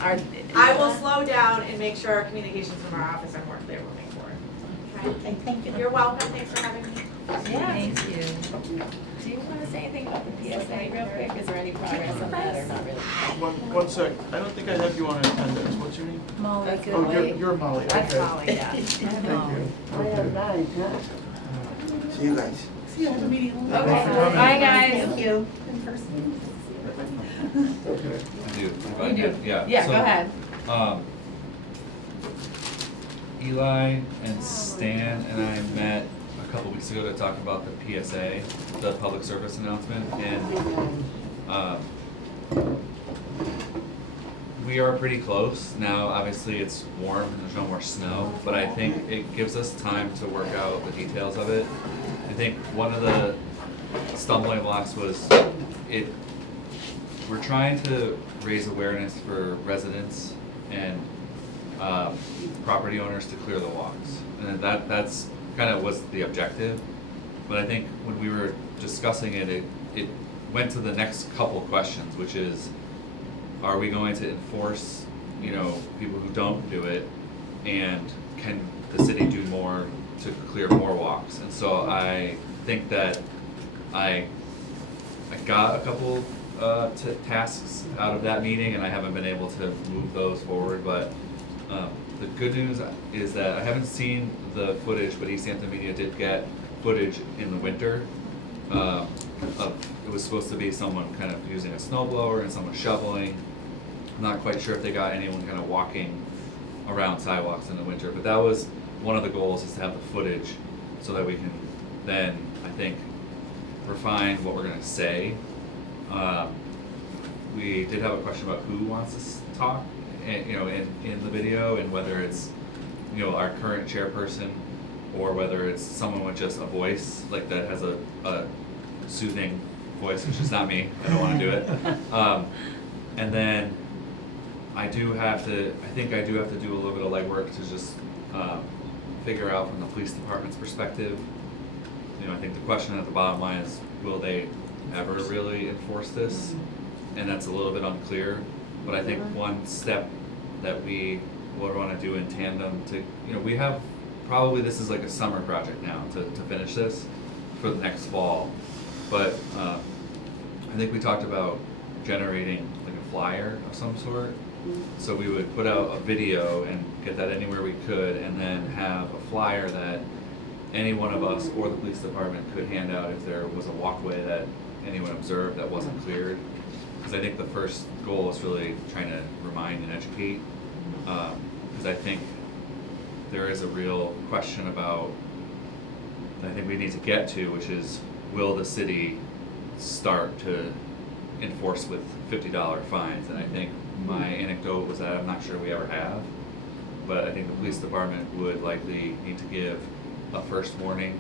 I will slow down and make sure our communications from our office are more clear moving forward. Okay, thank you. You're welcome, thanks for having me. Thank you. Do you want to say anything about the PSA real quick? Is there any progress on that or not really? One sec, I don't think I have you on attendance, what's your name? Molly, That's good Oh, way. you're Molly, okay. That's Molly, yeah. Thank you. I have nine, huh? See you guys. Okay, coming. bye guys. Thank you. Okay. I do. If I You do? could, Yeah. Yeah, So, go ahead. Eli and Stan and I met a couple weeks ago to talk about the PSA, the public service announcement, and we are pretty close now. Obviously, it's warm and there's no more snow, but I think it gives us time to work out the details of it. I think one of the stumbling blocks was we're trying to raise awareness for residents and property owners to clear the walks, and that's kind of was the objective. But I think when we were discussing it went to the next couple questions, which is, are we going to enforce, people who don't do it, and can the city do more to clear more walks? And so I think that I got a couple tasks out of that meeting, and I haven't been able to move those forward, but the good news is that I haven't seen the footage, but Easthampton Media did get footage in the winter it was supposed to be someone kind of using a snowblower and someone shoveling. I'm not quite sure if they got anyone kind of walking around sidewalks in the winter, but that was one of the goals, is to have the footage so that we can then, I think, refine what we're gonna say. We did have a question about who wants to talk, in the video, and whether it's, our current chairperson, or whether it's someone with just a voice, like that has a soothing voice, which is not me, I don't wanna do it. And then I think I do have to do a little bit of legwork to just figure out from the police department's perspective. I think the question at the bottom line is, will they ever really enforce this? And that's a little bit unclear, but I think one step that we would wanna do in tandem to, we have, probably this is like a summer project now to finish this for the next fall. But I think we talked about generating like a flyer of some sort. So we would put out a video and get that anywhere we could, and then have a flyer that any one of us or the police department could hand out if there was a walkway that anyone observed that wasn't cleared. Because I think the first goal is really trying to remind and educate. Because I think there is a real question about, that I think we need to get to, which is, will the city start to enforce with $50 fines? And I think my anecdote was that I'm not sure we ever have, but I think the police department would likely need to give a first warning,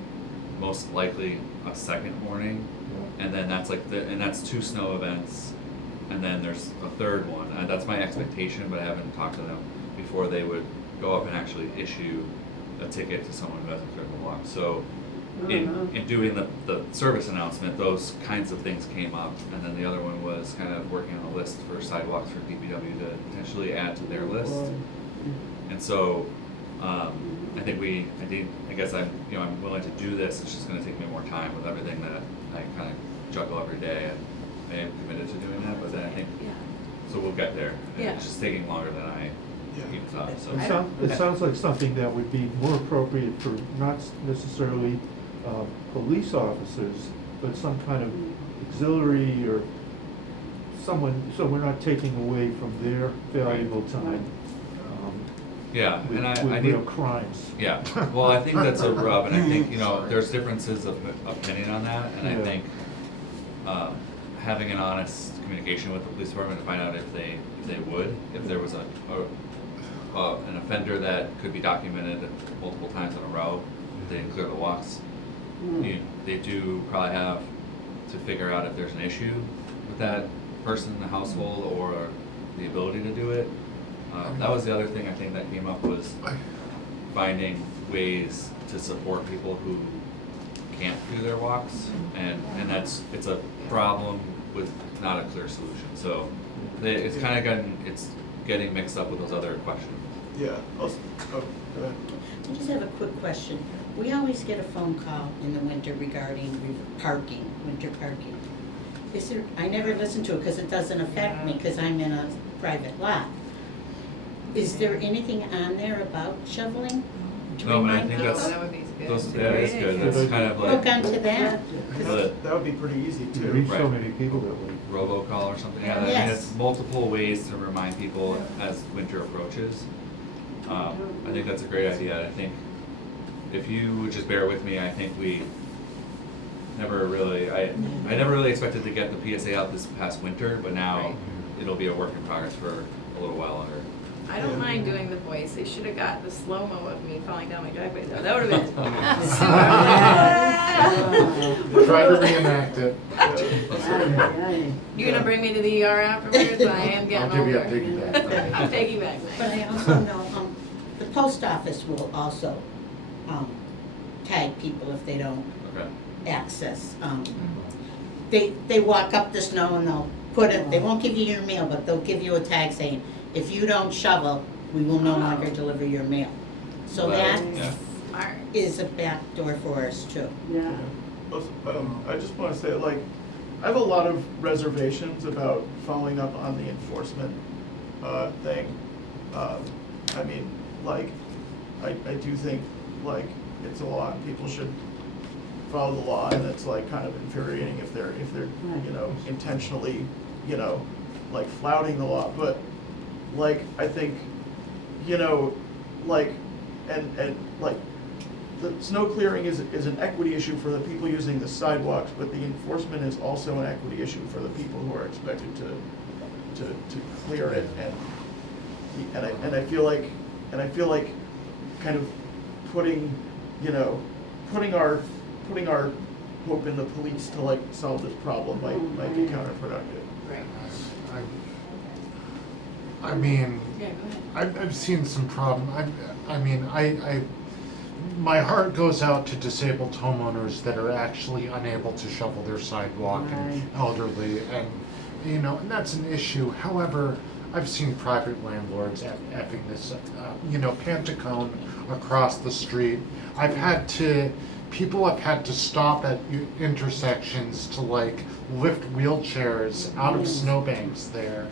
most likely a second warning, and then that's and that's 2 snow events, and then there's a third one. That's my expectation, but I haven't talked to them before they would go up and actually issue a ticket to someone who hasn't cleared the walk. So in doing the service announcement, those kinds of things came up, and then the other one was kind of working on a list for sidewalks for DPW to potentially add to their list. And so I guess I'm willing to do this. It's just going to take me more time with everything that I kind of juggle every day, and I am committed to doing that. But then I think so we'll get there. Yeah. It's just taking longer than I even thought. So It sounds like something that would be more appropriate for not necessarily police officers, but some kind of auxiliary or someone, so we're not taking away from their valuable time. Yeah, with, and I with need real crimes. Yeah, well, I think that's a rub, and I think, there's differences of opinion on that, and I think having an honest communication with the police department to find out if they would, if there was an offender that could be documented multiple times in a row, if they didn't clear the walks, they do probably have to figure out if there's an issue with that person in the household or the ability to do it. That was the other thing I think that came up was finding ways to support people who can't do their walks, and it's a problem with not a clear solution. So it's kind of getting mixed up with those other questions. Yeah. Go ahead. I just have a quick question. We always get a phone call in the winter regarding parking, winter parking. Is there, I never listen to it because it doesn't affect me because I'm in a private lot. Is there anything on there about shoveling? To No, but I remind think people? that's, That would be good. that is good. That's kind of Hook like onto that? That would be pretty easy You too. reach so Right. many people that way. robocall or something. Yeah, I mean, Yes. it's multiple ways to remind people as winter approaches. I think that's a great idea. I think if you would just bear with me, I think we never really, I never really expected to get the PSA out this past winter, but now Right. it'll be a work in progress for a little while longer. I don't mind doing the voice. They should have got the slow-mo of me falling down my driveway though. That would have been. Try to reenact it. You gonna bring me to the ER afterwards? I am getting I'll give you a older. piggyback. Piggyback. But I also know, the post office will also, tag people if they don't Okay. access. They walk up the snow and they'll put it, they won't give you your mail, but they'll give you a tag saying, if you don't shovel, we will no longer deliver your mail. So Well, that yeah. Smart. is a backdoor for us too. Yeah. I just want to say, like, I have a lot of reservations about following up on the enforcement thing. I mean, like, I do think, like, it's a law and people should follow the law, and it's like kind of infuriating if they're, you know, intentionally, you know, like flouting the law. But, like, I think, you know, like, and like, the snow clearing is an equity issue for the people using the sidewalks, but the enforcement is also an equity issue for the people who are expected to clear it. And I feel like kind of putting our hope in the police to like solve this problem might be counterproductive. Right. I mean, Yeah, go ahead. I've seen some problem. My heart goes out to disabled homeowners that are actually unable to shovel their sidewalk and elderly, and you know, and that's an issue. However, I've seen private landlords effing this, Pantacone across the street. People have had to stop at intersections to like lift wheelchairs out of snowbanks there.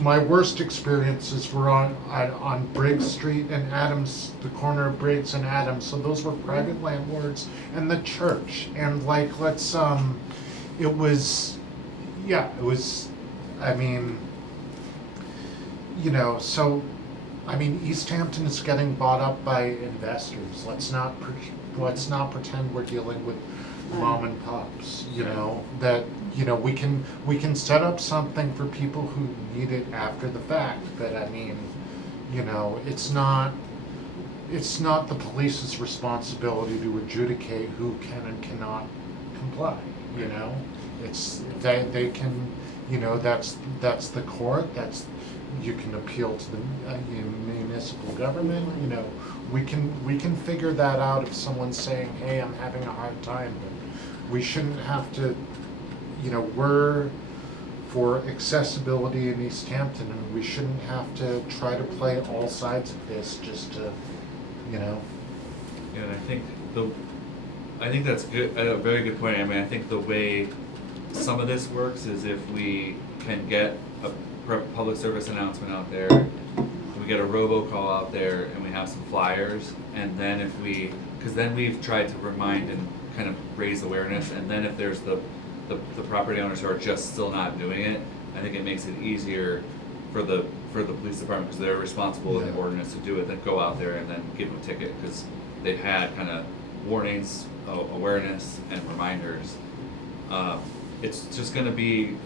My worst experiences were on Briggs Street and Adams, the corner of Briggs and Adams. So those were private landlords and the church. And like, Easthampton is getting bought up by investors. Let's not pretend we're dealing with mom and pops. We can set up something for people who need it after the fact. But it's not the police's responsibility to adjudicate who can and cannot comply. They can. That's the court. You can appeal to the municipal government. We can figure that out if someone's saying, "Hey, I'm having a hard time." But we shouldn't have to. We're for accessibility in Easthampton, and we shouldn't have to try to play all sides of this just to, Yeah, and I think that's good. A very good point. I think the way some of this works is if we can get a public service announcement out there, we get a robocall out there, and we have some flyers, and then because then we've tried to remind and kind of raise awareness, and then if there's the property owners who are just still not doing it, I think it makes it easier for the police department, because they're responsible in the ordinance to do it, then go out there and then give them a ticket, because they've had kind of warnings, awareness, and reminders. It's just going to be,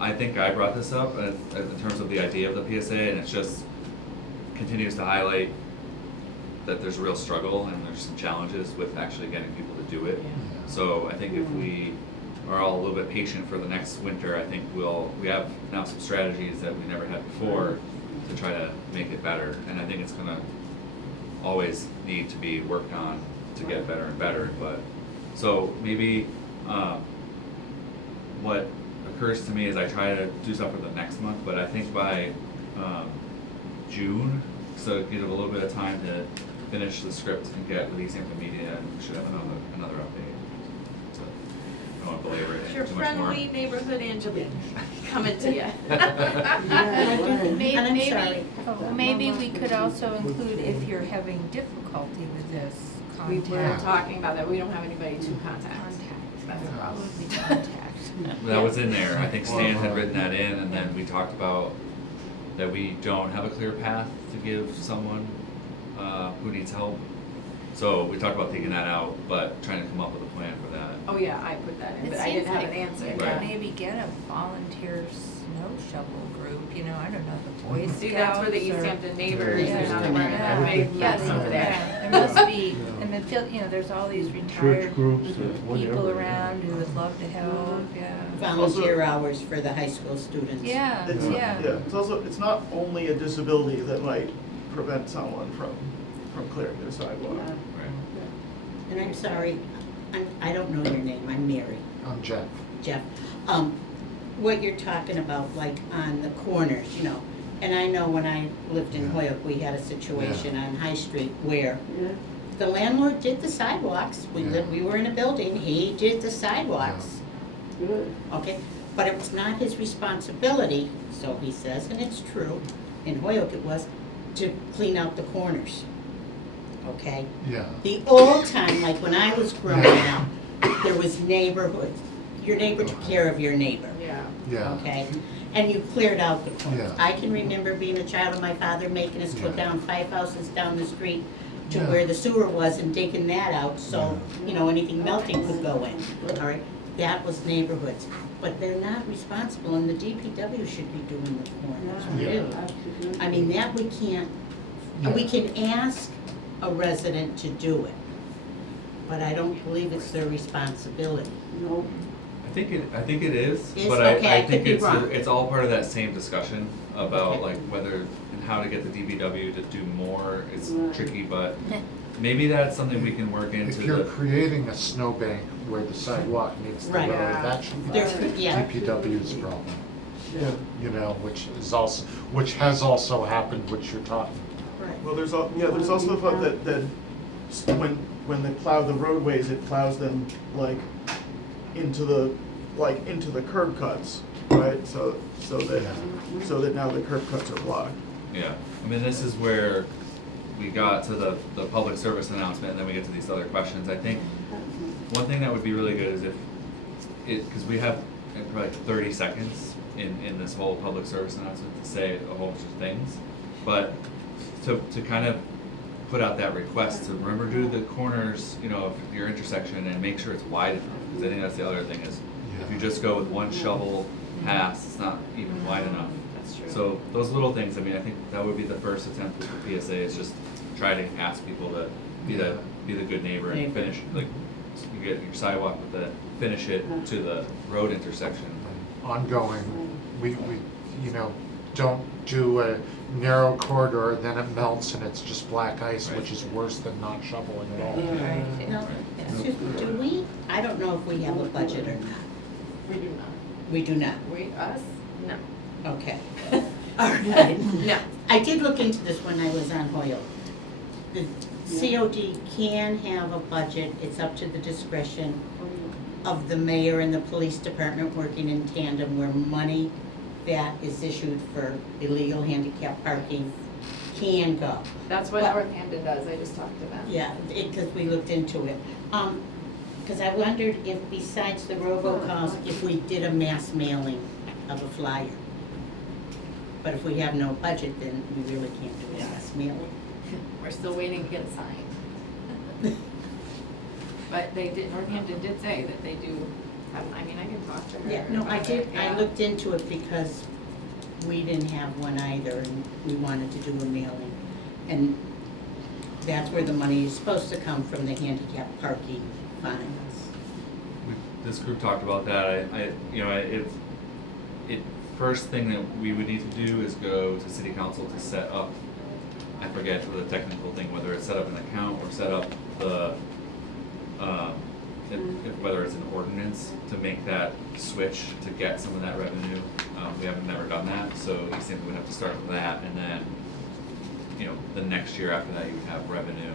I think I brought this up in terms of the idea of the PSA, and it just continues to highlight that there's a real struggle and there's some challenges with actually getting people to do it. Yeah. So I think if we are all a little bit patient for the next winter, I think we have now some strategies that we never had before to try to make it better. And I think it's gonna always need to be worked on to get better and better. But so maybe what occurs to me is I try to do stuff for the next month, but I think by June, so give it a little bit of time to finish the script and get with Easthampton Media, and we should have another update. So I don't want to belabor it It's your too much more. friendly neighborhood Angelique coming to you. And I'm sorry. Maybe we could also include if you're having difficulty with this, We contact. were talking about that, we don't have anybody to contact. That's the problem. That was in there. I think Stan had written that in, and then we talked about that we don't have a clear path to give someone who needs help. So we talked about taking that out, but trying to come up with a plan for that. Oh, yeah, I put that in, It but I didn't seems have like an answer. you could Yeah. maybe get a volunteer snow shovel group, I don't know, the Boy Scouts. See, that's where the or- Easthampton neighbors Yeah. and all the big Yes, mess over there. yeah. There must be, and then there's all these retired groups, people whatever. around who would love to help, yeah. Volunteer hours for the high school students. Yeah, It's, yeah. it's also, it's not only a disability that might prevent someone from clearing their sidewalk. Yeah. Right. And I'm sorry, I don't know your name, I'm Mary, I'm Jeff. Jeff. What you're talking about, like on the corners, and I know when I lived in Hoyoke, we had a situation on High Street where the landlord did the sidewalks. We were in a building, he did the sidewalks. Good. Okay, but it was not his responsibility, so he says, and it's true, in Hoyoke it was, to clean out the corners. Okay? Yeah. The old time, like when I was growing up, there was neighborhoods. Your neighbor took care of your neighbor, Yeah. Yeah. okay? And you cleared out the corners. Yeah. I can remember being a child of my father making us put Yeah. down 5 houses down the street to Yeah. where the sewer was and digging that out, so, anything melting could go in, all right? That was neighborhoods, but they're not responsible, and the DPW should be doing the corners, Yeah. really. I mean, that we can't, we can ask a resident to do it, but I don't believe it's their responsibility. No. I think it is, Is? but Okay, I I could think be it's wrong. it's all part of that same discussion about Okay. like whether and how to get the DPW to do more. It's Right. tricky, but maybe that's something we can work into. If you're the, creating a snowbank where the sidewalk meets the Right. road, Yeah. that should be There's- yeah. DPW's problem. Yeah. Which has also happened, which you're talking about. Right. Well, there's also the thought that when they plow the roadways, it plows them into the curb cuts, right? So that now the curb cuts are blocked. yeah, I mean this is where we got to the public service announcement, and then we get to these other questions. I think one thing that would be really good is if because we have probably 30 seconds in this whole public service announcement to say a whole bunch of things, but to kind of put out that request to remember do the corners, of your intersection and make sure it's wide enough, because I think that's the other thing is if you just go with one shovel pass, it's not even wide enough. That's true. So those little things, I mean, I think that would be the first attempt with the PSA is just try to ask people to be the good neighbor and finish, like, you get your sidewalk, but then finish it to the road intersection. Ongoing, we don't do a narrow corridor, then it melts and it's just black ice, Right. which is worse than not shoveling at all. Right. Now, excuse me, do we, I don't know if we have a budget or not. We do not. We do not. Us? No. Okay. All right. No. I did look into this when I was on Hoyle. The COD can have a budget, it's up to the discretion of the mayor and the police department working in tandem where money that is issued for illegal handicap parking can go. That's what But- Northampton does, I just talked to them. Yeah, because we looked into it. Because I wondered if besides the robocalls, if we did a mass mailing of a flyer. But if we have no budget, then we really can't do a mass mailing. We're still waiting to get a sign. But Northampton did say that they do have, I can talk to her. Yeah, no, I about did, it, I yeah. looked into it because we didn't have one either, and we wanted to do a mailing. And that's where the money is supposed to come from, the handicap parking funds. this group talked about that, first thing that we would need to do is go to city council to set up, I forget the technical thing, whether it's set up an account or set up the, whether it's an ordinance to make that switch to get some of that revenue. We haven't never done that, so Easthampton would have to start with that, and then, the next year after that, you would have revenue,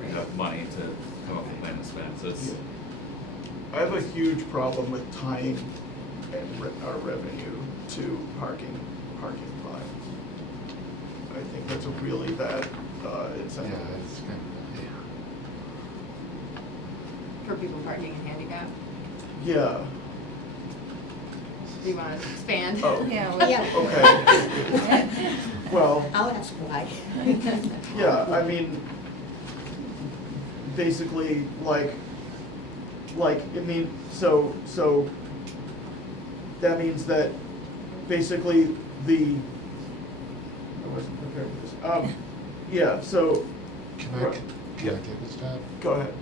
you'd have money to come up with a plan to spend, so it's. I have a huge problem with tying our revenue to parking fines. I think that's a really bad incentive. Yeah, it's kind of, For people parking in handicap. Yeah. Do you want to expand? Oh. Yeah, well, yeah. Okay. Well, I'll ask why. yeah, I mean, basically, so that means that basically I wasn't prepared for this. Yeah, so. Can I take a stab? Go ahead.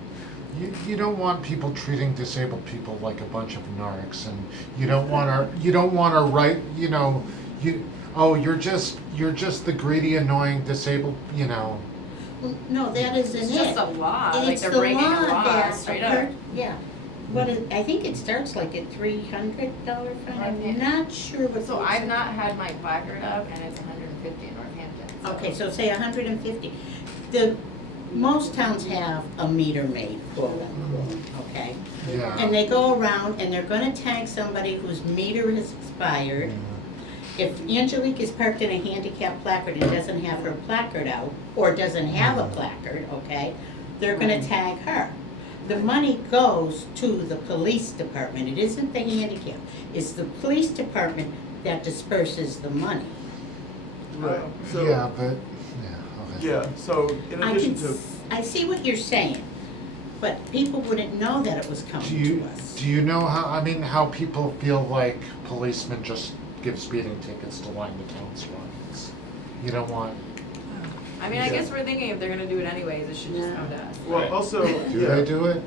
You don't want people treating disabled people like a bunch of narcs, and you don't want to write, you're just the greedy, annoying, disabled, Well, no, that isn't it. It's just a law, like It's they're the breaking a law law that straight a up. Yeah. I think it starts like at $300 fine. I'm not sure what. So I've not had my placard up, and it's 150 in Northampton. So. Okay, so say 150. Most towns have a meter maid, quote unquote, okay? Yeah. And they go around and they're gonna tag somebody whose meter has expired. If Angelique is parked in a handicap placard and doesn't have her placard out, or doesn't have a placard, okay, they're gonna tag her. The money goes to the police department. It isn't the handicap. It's the police department that disperses the money. Right. So, yeah, but okay. Yeah. So in addition to. I see what you're saying, but people wouldn't know that it was coming to us. Do you know how people feel like policemen just give speeding tickets to line the town streets? You don't want. I mean, I guess we're thinking if they're gonna do it anyways, it should just come to us. Well, also. Do they do it?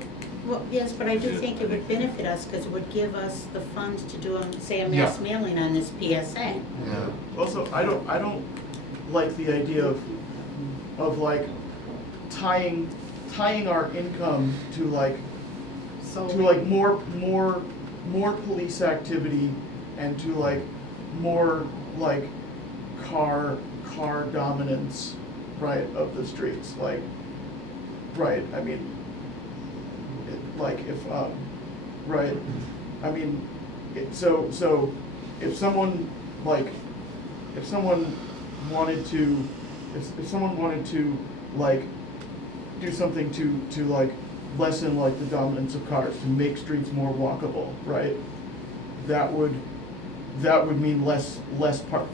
Well, yes, but I do think it would benefit us because it would give us the funds to do, say, a mass mailing on this PSA. Yeah. Also, I don't like the idea of like tying our income to more police activity and to more car dominance, right, of the streets, right, I mean, so if someone wanted to do something to lessen the dominance of cars, to make streets more walkable, right? That would mean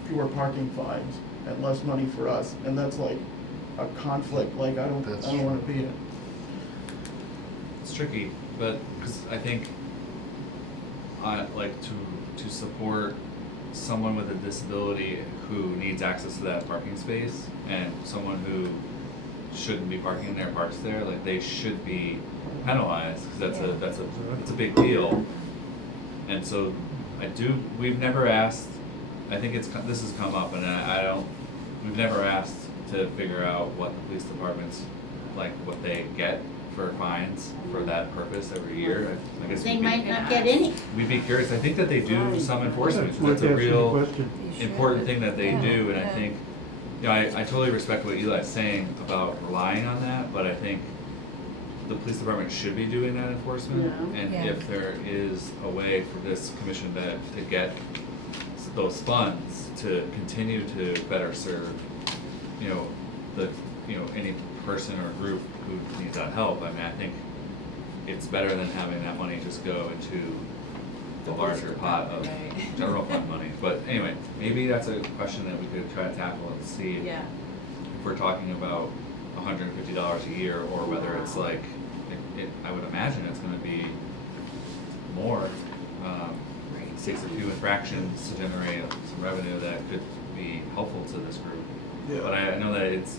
fewer parking fines and less money for us, and that's a conflict I don't want to be in. It's tricky, but because I think to support someone with a disability who needs access to that parking space and someone who shouldn't be parking in their parks there, they should be penalized because it's a big deal. And so we've never asked, I think this has come up, and we've never asked to figure out what the police departments, what they get for fines for that purpose every year. I guess They might not get any. We'd be curious. I think that they do some enforcement. That's a real important thing that they do, and I think, I totally respect what Eli's saying about relying on that, but I think the police department should be doing that enforcement. Yeah. And Yeah. if there is a way for this commission to get those funds to continue to better serve, any person or group who needs that help, I think it's better than having that money just go into the larger pot of general fund money. But anyway, maybe that's a question that we could try to tackle and see if we're talking about $150 a year, or whether it's I would imagine it's gonna be more. It takes a few infractions to generate some revenue that could be helpful to this group. Yeah. But I know that it's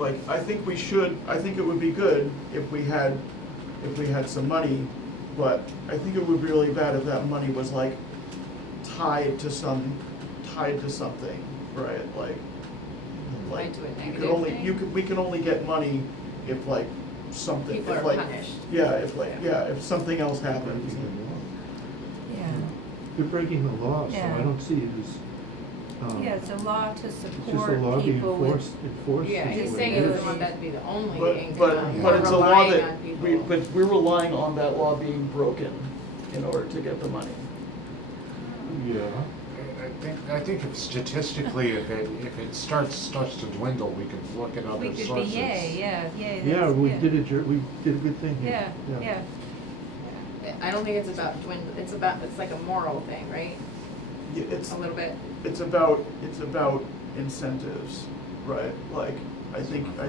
I think it would be good if we had some money but I think it would be really bad if that money was like tied to something, right? Tied to a you could negative only, thing? we can only get money if like something, People if are like, punished. yeah, if something else happens. Yeah. You're breaking the law, so Yeah. I don't see it as, Yeah, it's a law to it's just a support law being people with. enforced. Yeah, is he's what saying it he is. doesn't want that to be the only But, income. but We're it's a law relying that, on we, people. but we're relying on that law being broken in order to get the money. Yeah. I think if statistically, if it starts to dwindle, we could look at We other could be, sources. yeah. Yeah, that's- we did a good thing here. Yeah. I don't think it's about dwindle, it's like a moral thing, right? Yeah, it's, A little bit. it's about incentives, right? Like, I think it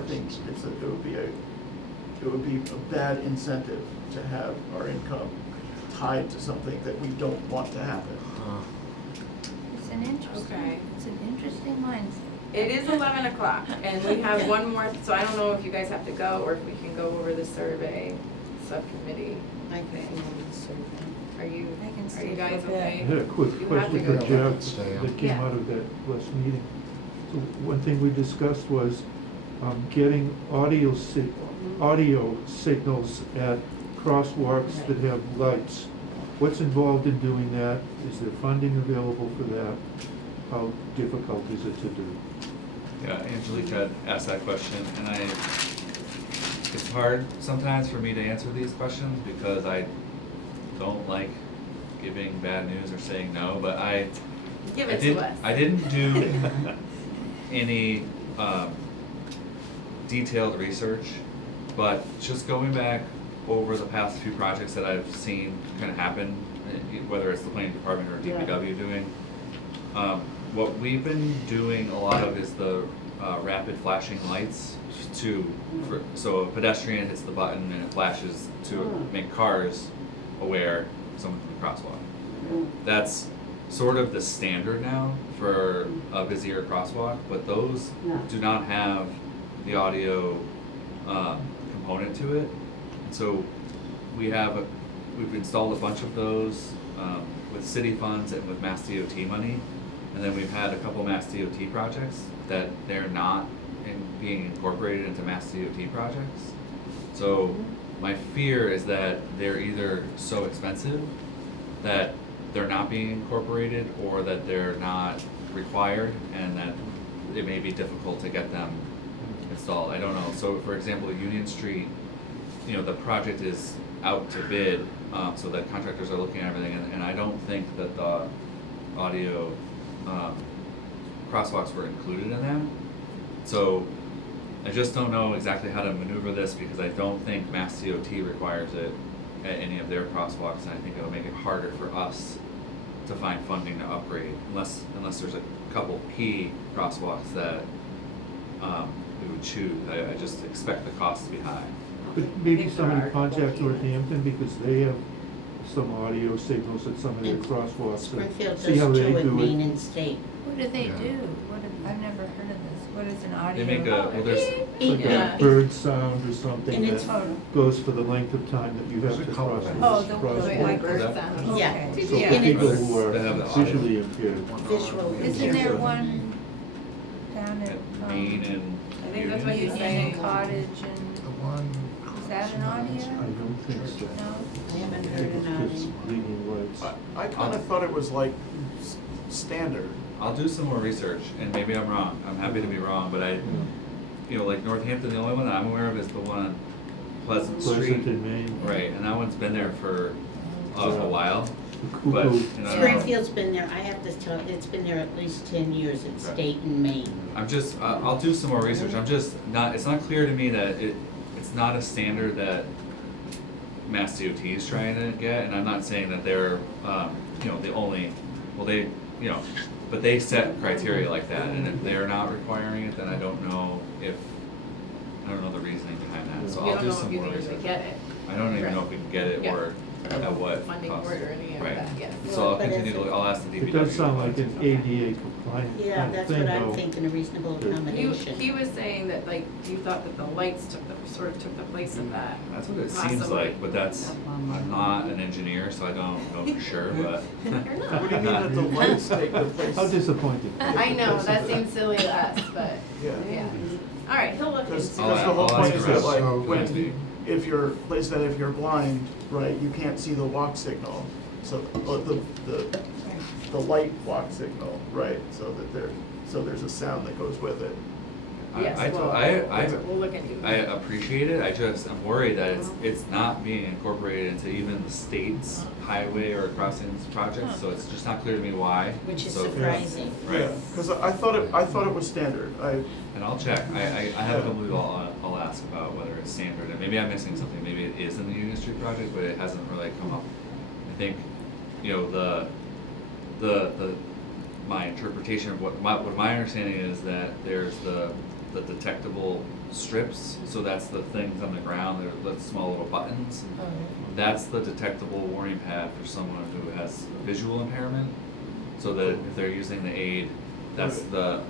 would be a bad incentive to have our income tied to something that we don't want to happen. It's an Okay. interesting mindset. It is 11 o'clock, and we have one more, so I don't know if you guys have to go, or if we can go over the survey subcommittee. I can see on the survey. Are you, I can are stay you for guys a bit. I okay? had a quick You have to question go. for Jeff Stay on. that came Yeah. out of that last meeting. So one thing we discussed was getting audio signals at crosswalks that have lights. What's involved in doing that? Is there funding available for that? How difficult is it to do? Yeah, Angelique had asked that question, and it's hard sometimes for me to answer these questions because I don't like giving bad news or saying no, but Give it to us. I didn't do any detailed research, but just going back over the past few projects that I've seen kind of happen, whether it's the planning department or DPW doing, what we've been doing a lot of is the rapid flashing lights so a pedestrian hits the button and it flashes to make cars aware someone's in the crosswalk. That's sort of the standard now for a busier crosswalk, but those do not have the audio component to it. And so we've installed a bunch of those with city funds and with Mass DOT money, and then we've had a couple Mass DOT projects that they're not being incorporated into Mass DOT projects. So my fear is that they're either so expensive that they're not being incorporated, or that they're not required, and that it may be difficult to get them installed. I don't know. So for example, Union Street, the project is out to bid, so that contractors are looking at everything, and I don't think that the audio crosswalks were included in that. So I just don't know exactly how to maneuver this, because I don't think Mass DOT requires it at any of their crosswalks, and I think it'll make it harder for us to find funding to upgrade, unless there's a couple key crosswalks that we would choose. I just expect the cost to be high. But maybe somebody contact Northampton, because they have some audio signals at some of their And crosswalks. and Springfield does see how they too with do Main it. and State. What do they Yeah. do? I've never heard of this. What is an audio? They make there's It's like Yeah. a bird sound or something And it's- that goes for the length of time that you have There's to a couple cross of this them. Oh, the crosswalk. like bird that- sound. Yeah. Okay. So Yeah. for And people it's- who are They have the audio. visually impaired. Visual. Isn't there Yeah. one down at, at Maine and I think that's what he's Union saying. and Cottage The and, one. is that an audio? I don't think so. No? I haven't I heard think an it's just audio. leading lights. I kind of thought it was like standard. I'll do some more research, and maybe I'm wrong. I'm happy to be wrong, but like Northampton, the only one that I'm aware of is the one on Pleasant Street. Pleasant in Maine. Right, and that one's been there for a Yeah. while. The But, cuckoo. you know, I don't know. Springfield's been there, I have to tell, it's been there at least 10 years, it's Okay. State and Maine. I'm just, I'll do some more research. It's not clear to me that it's not a standard that Mass DOT is trying to get, and I'm not saying that they're, the only, but they set criteria like that, and if they're not requiring it, then I don't know if I don't know the reasoning behind that, so You I'll don't do know if some you more can even research. get it. I don't even Right. know if we can get it Yeah. or at what Funding cost. for it or any of Right. that, yes. So I'll But continue it's- to, I'll ask the DPW. It does sound like an ADA compliant Yeah, kind of that's thing, what I'm though. thinking, a reasonable accommodation. He was saying that like, you thought that the lights sort of took the place of that. That's what it seems Possibly. like, but that's, I'm not an engineer, so I don't know for sure, but. You're not. What do you mean that the lights take the place? How disappointed. I know, that seems silly to us, but, Yeah. yeah. All right, he'll look Because into the I'll it. whole ask point is that around. like, So- Next when, meeting. if you're, is that if you're blind, right, you can't see the walk signal. So, the light walk signal, right, so that so there's a sound that goes with it. Yes, well, we'll look into it. I appreciate it, I'm worried that it's not being incorporated into even the state's highway or crossings projects, so it's just not clear to me why. Which is So- surprising. Right. Yeah, because I thought it was standard. And I'll check, I have a belief I'll ask about whether it's standard, and maybe I'm missing something, maybe it is in the Union Street project, but it hasn't really come up. I think, you know, my interpretation of what my understanding is that there's the detectable strips, so that's the things on the ground, they're the small little buttons. That's the detectable warning pad for someone who has visual impairment, so that if they're using the aid, that's the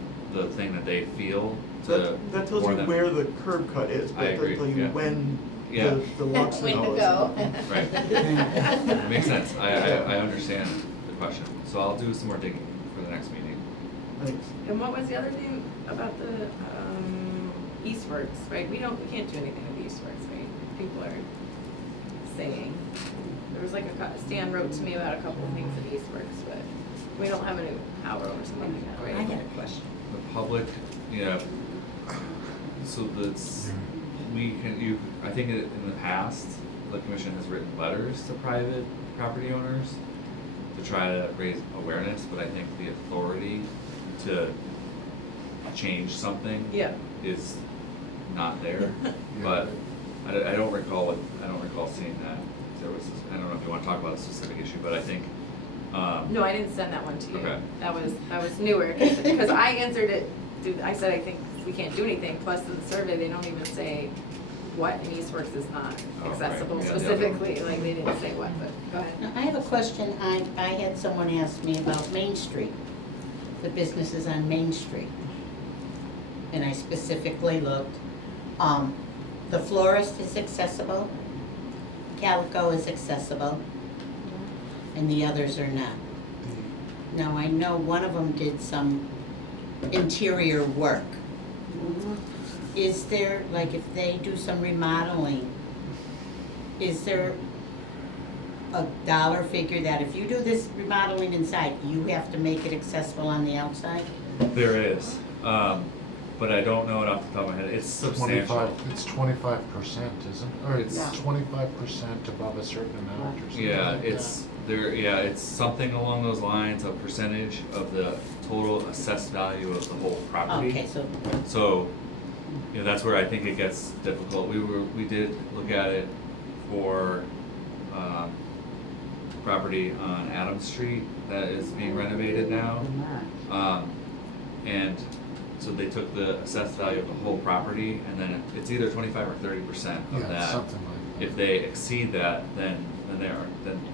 thing that they feel to That tells you warn them. where the curb cut is, I but it agree, doesn't tell you yeah. when Yeah. the walk When signal to is. go. Right. It makes sense. I understand the question. So I'll do some more digging for the next meeting. Thanks. And what was the other thing about the, Eastworks, right? We can't do anything with Eastworks, right? People are saying, there was like Stan wrote to me about a couple of things at Eastworks, but we don't have any power over something like that, right? I got a question. The public, so that's, I think in the past, the commission has written letters to private property owners to try to raise awareness, but I think the authority to change something Yeah. is not there. But I don't recall seeing that. There was, I don't know if you want to talk about a specific issue, but I think, No, I didn't send that one to you. Okay. That was newer, because I answered it, I said I think we can't do anything, plus in the survey, they don't even say what in Eastworks is not Oh, right. accessible Yeah, the other specifically, like they didn't say what, but go ahead. Now, I have a question. I had someone ask me about Main Street, the businesses on Main Street. And I specifically looked, the florist is accessible, Calico is accessible, and the others are not. Now, I know one of them did some interior work. Is there, like, if they do some remodeling, is there a dollar figure that if you do this remodeling inside, you have to make it accessible on the outside? there is, but I don't know it off the top of my head. It's substantial. It's 25%, isn't it? Or it's Yeah. 25% above a certain amount or something Yeah, like it's it's something along those lines, a percentage of the total assessed value of the whole property. Okay, so, So, that's where I think it gets difficult. We did look at it for, property on Adams Street that is being renovated now. And so they took the assessed value of the whole property, and then it's either 25 or 30% of Yeah, that. something like that. If they exceed that, then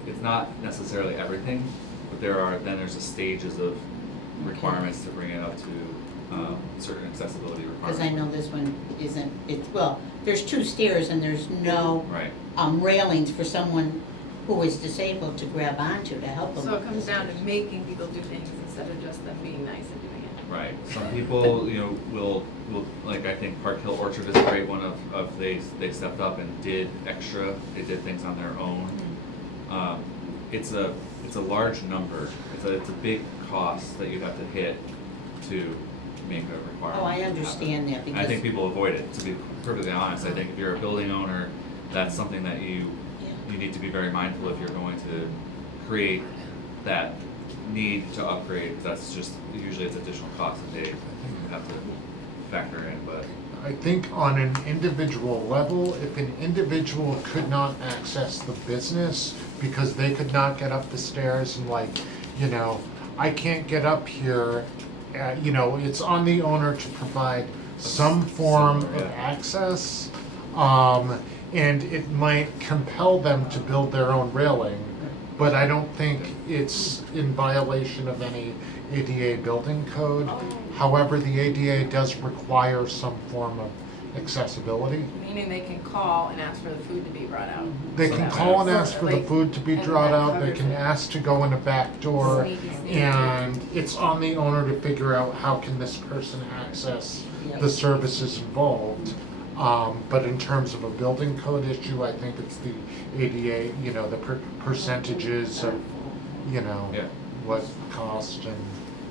it's not necessarily everything, but there's a stages of requirements to bring it up to certain accessibility requirements. because I know this one isn't, there's two stairs and there's no Right. railings for someone who is disabled to grab onto to help them. So it comes down to making people do things instead of just them being nice and doing it. Right. Some people, will like, I think Park Hill Orchard is a great one of they stepped up and did extra. They did things on their own. It's a large number. It's a big cost that you have to hit to make a requirement. Oh, I happen. understand that, And I think because- people avoid it, to be perfectly honest. I think if you're a building owner, that's something that you need to be very mindful if you're going to create that need to upgrade, 'cause that's just, usually it's additional cost that they have to factor in, but. I think on an individual level, if an individual could not access the business because they could not get up the stairs and I can't get up here, it's on the owner to provide some form of Yeah. access, and it might compel them to build their own railing, but I don't think it's in violation of any ADA building code. However, the ADA does require some form of accessibility. Meaning they can call and ask for the food to be brought out. They So can that call and works. ask for the Like, food to be and brought that out, they covers can it. ask to go in a back door, Sneaky. and it's on the owner to figure out how can this person access the services involved. But in terms of a building code issue, I think it's the ADA, you know, the percentages of, you know, Yeah. what cost and.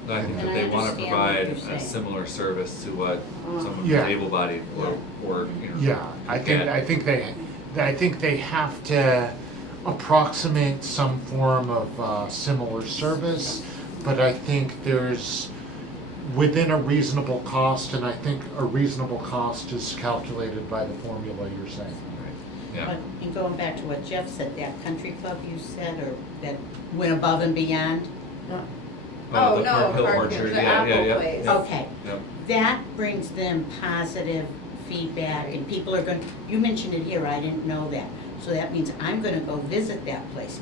I think And that I they wanna understand what provide you're a saying. similar service to what someone who's Yeah. able-bodied or, you know. Yeah, I think they have to approximate some form of similar service, but I think there's within a reasonable cost, and I think a reasonable cost is calculated by the formula you're saying. Yeah. But, and going back to what Jeff said, that country club you said, or that went above and beyond? Oh, the no, Park Hill Park- Orchard, the yeah, apple yeah, yeah. place. Yep. Okay. Yep. That brings them positive feedback, and people are going, you mentioned it here, I didn't know that. So that means I'm gonna go visit that place.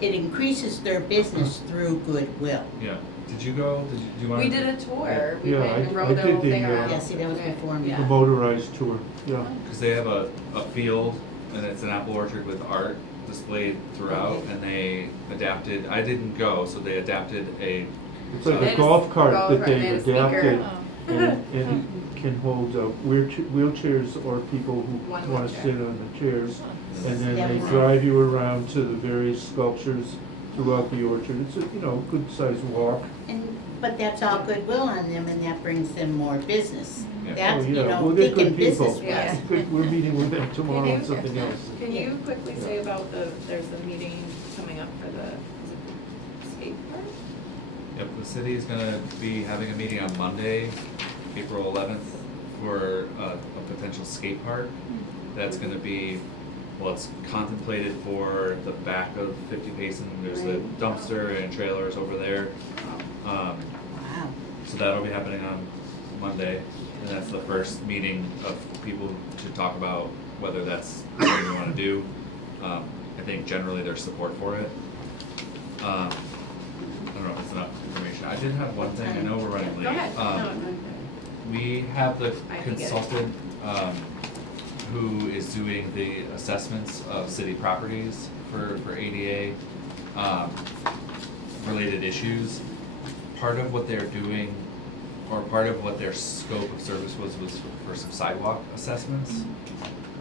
It increases their business through goodwill. Yeah. Did you go? Do you want? We did a tour. We Yeah, went and I rode the did whole the, thing around. Yeah, see, that was before me. The Yeah. motorized tour, yeah. Because they have a field, and it's an apple orchard with art displayed throughout, and they adapted, I didn't go, so they adapted a, It's like They a had golf a cart golf that cart they've and a speaker. adapted, Oh. and it can hold wheelchairs or people who One wanna wheelchair. sit on the chairs. And then Yeah, they we- drive you around to the various sculptures throughout the orchard. It's a, you know, good sized walk. But that's all goodwill on them, and that brings them more business. Yeah. That's, Oh, you yeah, know, well, they're thinking good people. business Yeah. wise. We're meeting with them tomorrow on something else. Can you quickly say about there's a meeting coming up for the, is it skate park? yep, the city is gonna be having a meeting on Monday, April 11th, for a potential skate park. That's gonna be, well, it's contemplated for the back of 50 Payson, there's the dumpster and trailers over there. Wow. So that'll be happening on Monday, and that's the first meeting of people to talk about whether that's something we wanna do. I think generally there's support for it. I don't know if it's enough information. I did have one thing, I know we're running late. Go ahead. No, We have the I can get it. consultant, who is doing the assessments of city properties for ADA, related issues. Part of what they're doing, or part of what their scope of service was for some sidewalk assessments.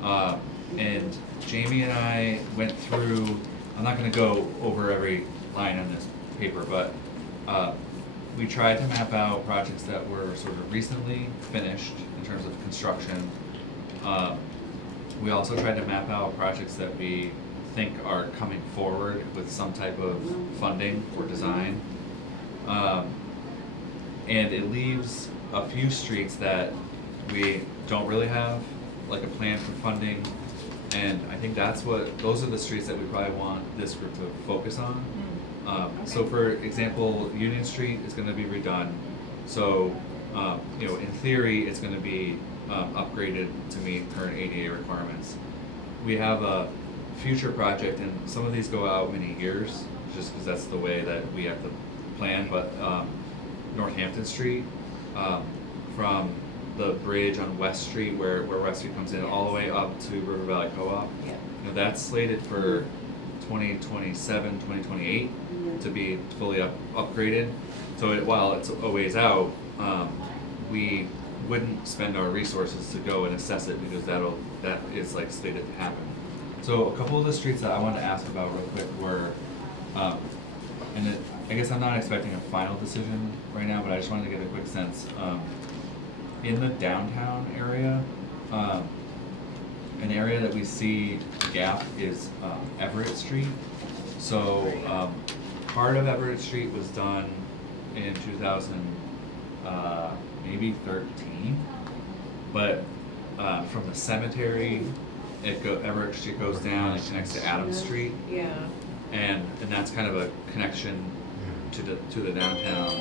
And Jamie and I went through, I'm not gonna go over every line on this paper, but, we tried to map out projects that were sort of recently finished in terms of construction. We also tried to map out projects that we think are coming forward with some type of funding or design. And it leaves a few streets that we don't really have, like a plan for funding. And I think those are the streets that we probably want this group to focus on. So for example, Union Street is gonna be redone. So, you know, in theory, it's gonna be upgraded to meet current ADA requirements. We have a future project, and some of these go out many years, just because that's the way that we have to plan, but Northampton Street, from the bridge on West Street, where West Street comes in, all the way up to River Valley Co-op. Yeah. You know, that's slated for 2027, 2028 to be fully upgraded. So while it's a ways out, we wouldn't spend our resources to go and assess it because that is like slated to happen. So a couple of the streets that I wanted to ask about real quick were, I guess I'm not expecting a final decision right now, but I just wanted to get a quick sense. In the downtown area, an area that we see a gap is Everett Street. So part of Everett Street was done in 2013, but from the cemetery, Everett Street goes down and connects to Adams Street, Yeah. and that's kind of a connection to the downtown.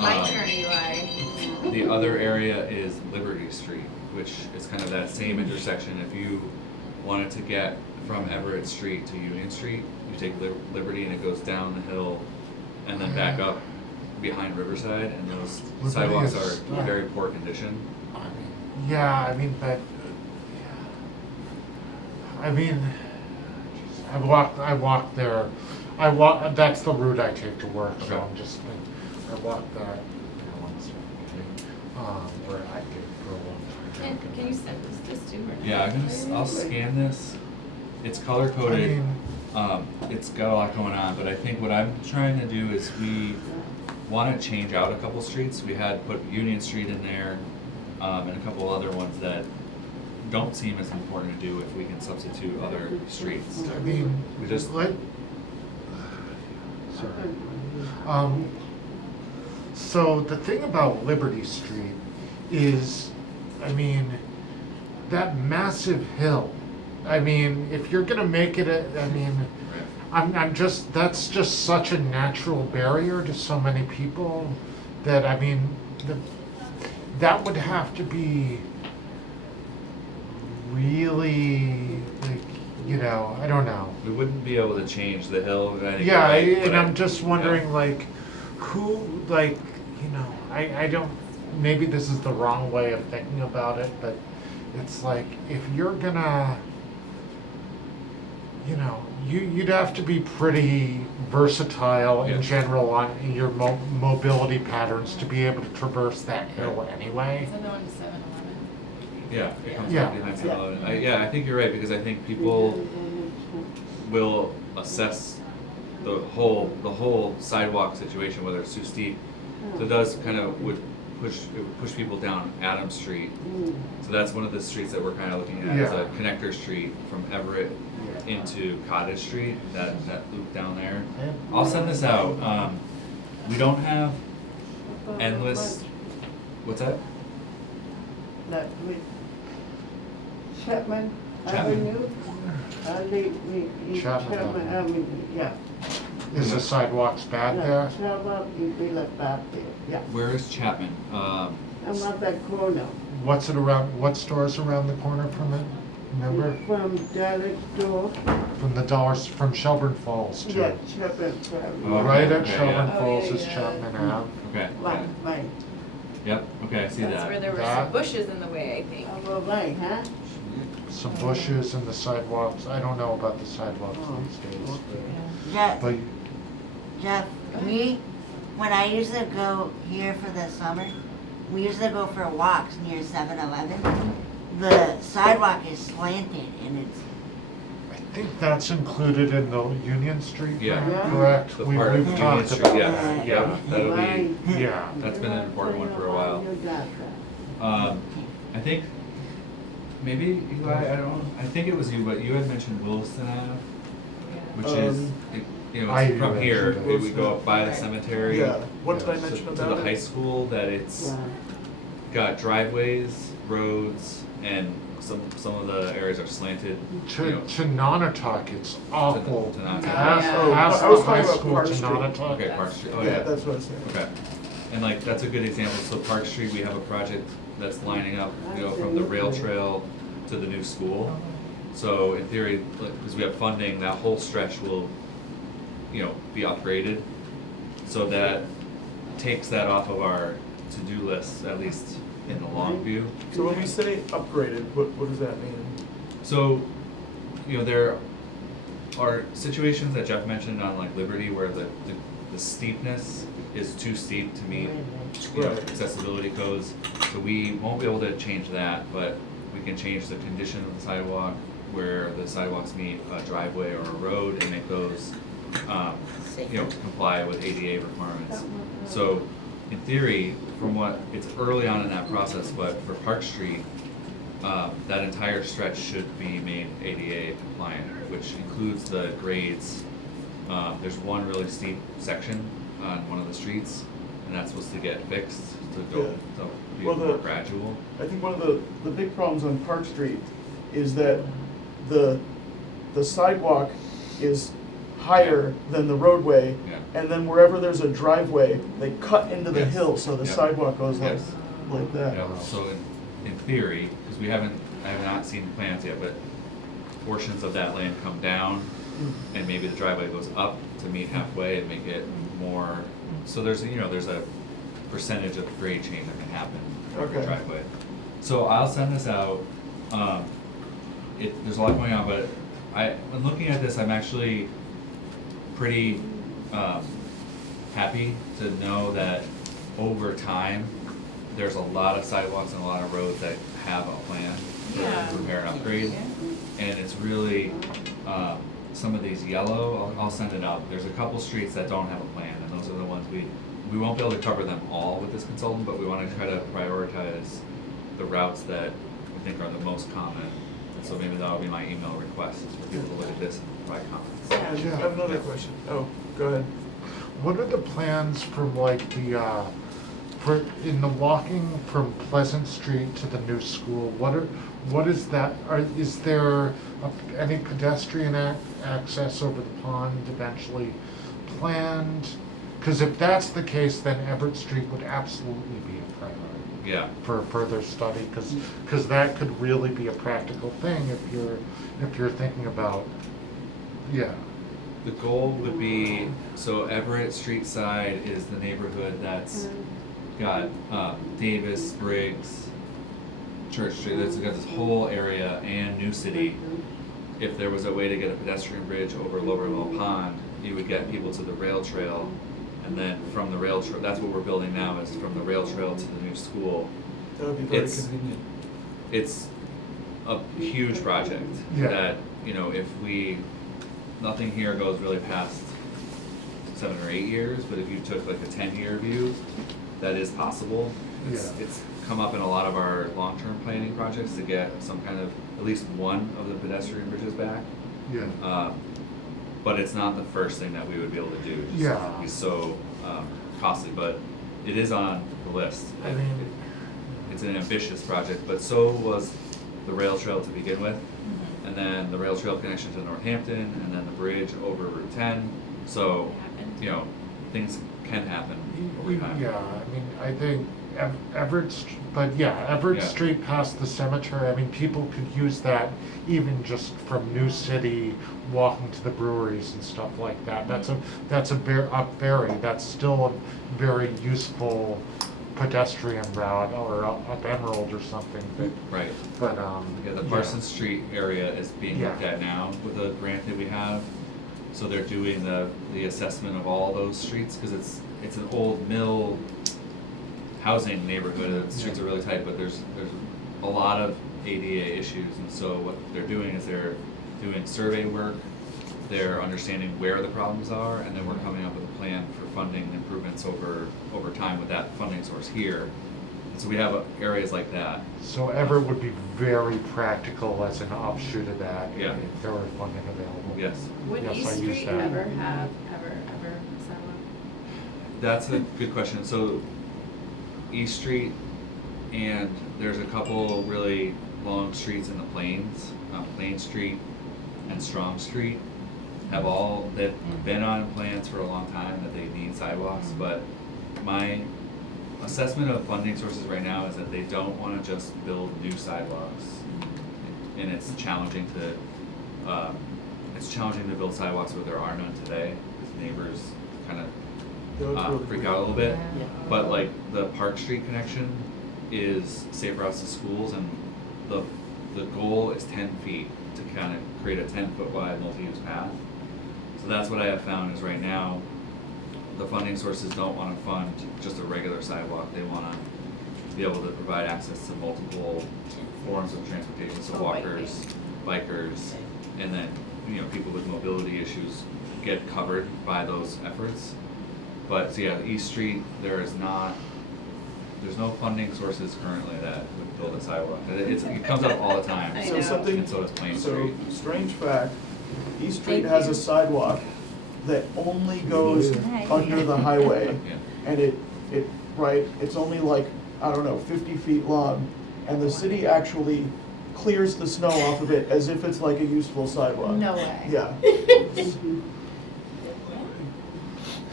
My turn, Eli. The other area is Liberty Street, which is kind of that same intersection. If you wanted to get from Everett Street to Union Street, you take Liberty and it goes down the hill and then back up behind Riverside, and those Liberty sidewalks is- are very poor condition. Yeah, I mean, but, I mean, I walked there, that's the route I take to work, so Okay. I'm just, I walked that, once, where I did for a long time. Can you send this to her? Yeah, I'll scan this. It's color coded. I mean- It's got a lot going on, but I think what I'm trying to do is we want to change out a couple streets. We had put Union Street in there, and a couple other ones that don't seem as important to do if we can substitute other streets. I mean, We just sorry. So the thing about Liberty Street is, I mean, that massive hill. I mean, if you're gonna make it that's just such a natural barrier to so many people that, I mean, that would have to be really, like, I don't know. we wouldn't be able to change the hill. I think Yeah, you're right, and but I'm just wondering, like, who, like, I don't, maybe this is the wrong way of thinking about it, but it's like, if you're gonna, you'd have to be pretty versatile in Yeah. general on your mobility patterns to be able to traverse that hill anyway. Send it on to 7-Eleven. Yeah, it comes Yeah. from behind the hill. I think you're right, because I think people will assess the whole sidewalk situation, whether it's too steep. So it does kind of it would push people down Adams Street. So that's one of the streets that we're kind of looking at as a connector street from Everett into Cottage Street, that loop down there. I'll send this out. We don't have endless, what's that? That with Chapman Chapman. Avenue, Chapman Chapman Avenue, yeah. Is the sidewalks bad Yeah, there? Sidewalk is really bad there, yeah. Where is Chapman? I'm at that corner. What store's around the corner from it? Remember? From Dallas store, From the dollars, from Shelburne Falls too. yeah, Chapman Avenue. Oh, Right at okay, Shelburne yeah. Falls Oh, is yeah. Chapman Ave. Okay. Right, right. Yep, okay, I see That's that. where there were That- some bushes in the way, I think. Over right, huh? Some bushes and the sidewalks. I don't know about the sidewalks Oh, these days. Jeff, But Jeff, when I used to go here for the summer, we used to go for walks near 7-Eleven. The sidewalk is slanted and it's, I think that's included in the Union Street Yeah. grant, correct? The We've part of Union talked Street, about yeah, that. yeah, that'll be, Yeah. that's been an important one for a while. You got that. I think, maybe Eli, I don't know, I think it was you, but you had mentioned Williston Ave, which is, I it's from here, mentioned it would Williston. go up by the cemetery. Yeah, what did I Yeah. mention To about the it? high school, that it's Yeah. got driveways, roads, and some of the areas are slanted, you know. To Nonotuck, it's awful. To Nonotuck. Past Oh, past I was the high talking about school Park to Street. Nonotuck. Okay, Park Street, oh Yeah, yeah. that's what I was saying. Okay, and like, that's a good example, so Park Street, we have a project that's lining up, from the rail trail to the new school. So in theory, like, because we have funding, that whole stretch will, be upgraded. So that takes that off of our to-do list, at least in the long view. So when we say upgraded, what does that mean? So, there are situations that Jeff mentioned on like Liberty where the steepness is too steep to meet, Right. accessibility codes. So we won't be able to change that, but we can change the condition of the sidewalk where the sidewalks meet a driveway or a road and make those, comply with ADA requirements. So in theory, it's early on in that process, but for Park Street, that entire stretch should be made ADA compliant, which includes the grades. There's one really steep section on one of the streets, and that's supposed to get fixed to be Well, more gradual. I think one of the big problems on Park Street is that the sidewalk is higher than the roadway. Yeah. And then wherever there's a driveway, they cut into the Yes. hill, so the Yep. sidewalk goes Yes. like that. Yeah, so in theory, because I have not seen the plans yet, but portions of that land come down and maybe the driveway goes up to meet halfway and make it more, so there's a percentage of grade change that can happen for the Okay. driveway. So I'll send this out. There's a lot going on, but when looking at this, I'm actually pretty happy to know that over time, there's a lot of sidewalks and a lot of roads that have a plan for repair and upgrade. And it's really, some of these yellow, I'll send it out. There's a couple streets that don't have a plan, and those are the ones we won't be able to cover them all with this consultant, but we want to try to prioritize the routes that we think are the most common. And so maybe that'll be my email request, is for people to look at this and provide comments. I have another question. Oh, go ahead. What are the plans from like in the walking from Pleasant Street to the new school? What is that? Is there any pedestrian access over the pond eventually planned? Because if that's the case, then Everett Street would absolutely be a priority. Yeah. For further study, because that could really be a practical thing if you're thinking about, yeah. The goal would be, so Everett Street side is the neighborhood that's got Davis, Briggs, Church Street. It's got this whole area and New City. If there was a way to get a pedestrian bridge over Lower Mill Pond, you would get people to the rail trail, and then from the rail trail, that's what we're building now, is from the rail trail to the new school. That would be very convenient. It's a huge project that, if nothing here goes really past 7 or 8 years, but if you took like a 10-year view, that is possible. It's come up in a lot of our long-term planning projects to get some kind of, at least one of the pedestrian bridges back. Yeah. But it's not the first thing that we would be able to do. Just it'd be so costly, but it is on the list. I mean, it's an ambitious project, but so was the rail trail to begin with, and then the rail trail connection to Northampton, and then the bridge over Route 10. So, things can happen over time. Yeah, I mean, I think Everett Street past the cemetery, I mean, people could use that even just from New City, walking to the breweries and stuff like that. That's still a very useful pedestrian route, or up Emerald or something. But the Parsons Street area is being looked at now with the grant that we have. So they're doing the assessment of all those streets, because it's an old mill housing neighborhood. The streets are really tight, but there's a lot of ADA issues, and so what they're doing is they're doing survey work, they're understanding where the problems are, and then we're coming up with a plan for funding improvements over time with that funding source here. And so we have areas like that. So Everett would be very practical as an offshoot of that Yeah. if there were funding available. Yes. Would Yes, East I use Street that. ever have sidewalk? That's a good question. So East Street, and there's a couple really long streets in the Plains, Plain Street and Strong Street, have they've been on plans for a long time that they need sidewalks, but my assessment of funding sources right now is that they don't want to just build new sidewalks, and it's challenging to build sidewalks where there are none today, because neighbors kind of freak out a little bit. But like the Park Street connection is safe routes to schools, and the goal is 10 feet to kind of create a 10-foot wide multi-use path. So that's what I have found is right now, the funding sources don't want to fund just a regular sidewalk. They want to be able to provide access to multiple forms of transportation, so walkers, bikers, and then people with mobility issues get covered by those efforts. But so East Street, there's no funding sources currently that would build a sidewalk. It comes up all the time. So And so does Plain Street. Strange fact, East Street has a sidewalk that only goes under the highway, and it's only like, I don't know, 50 feet long, and the city actually clears the snow off of it as if it's like a useful sidewalk. No way. Yeah.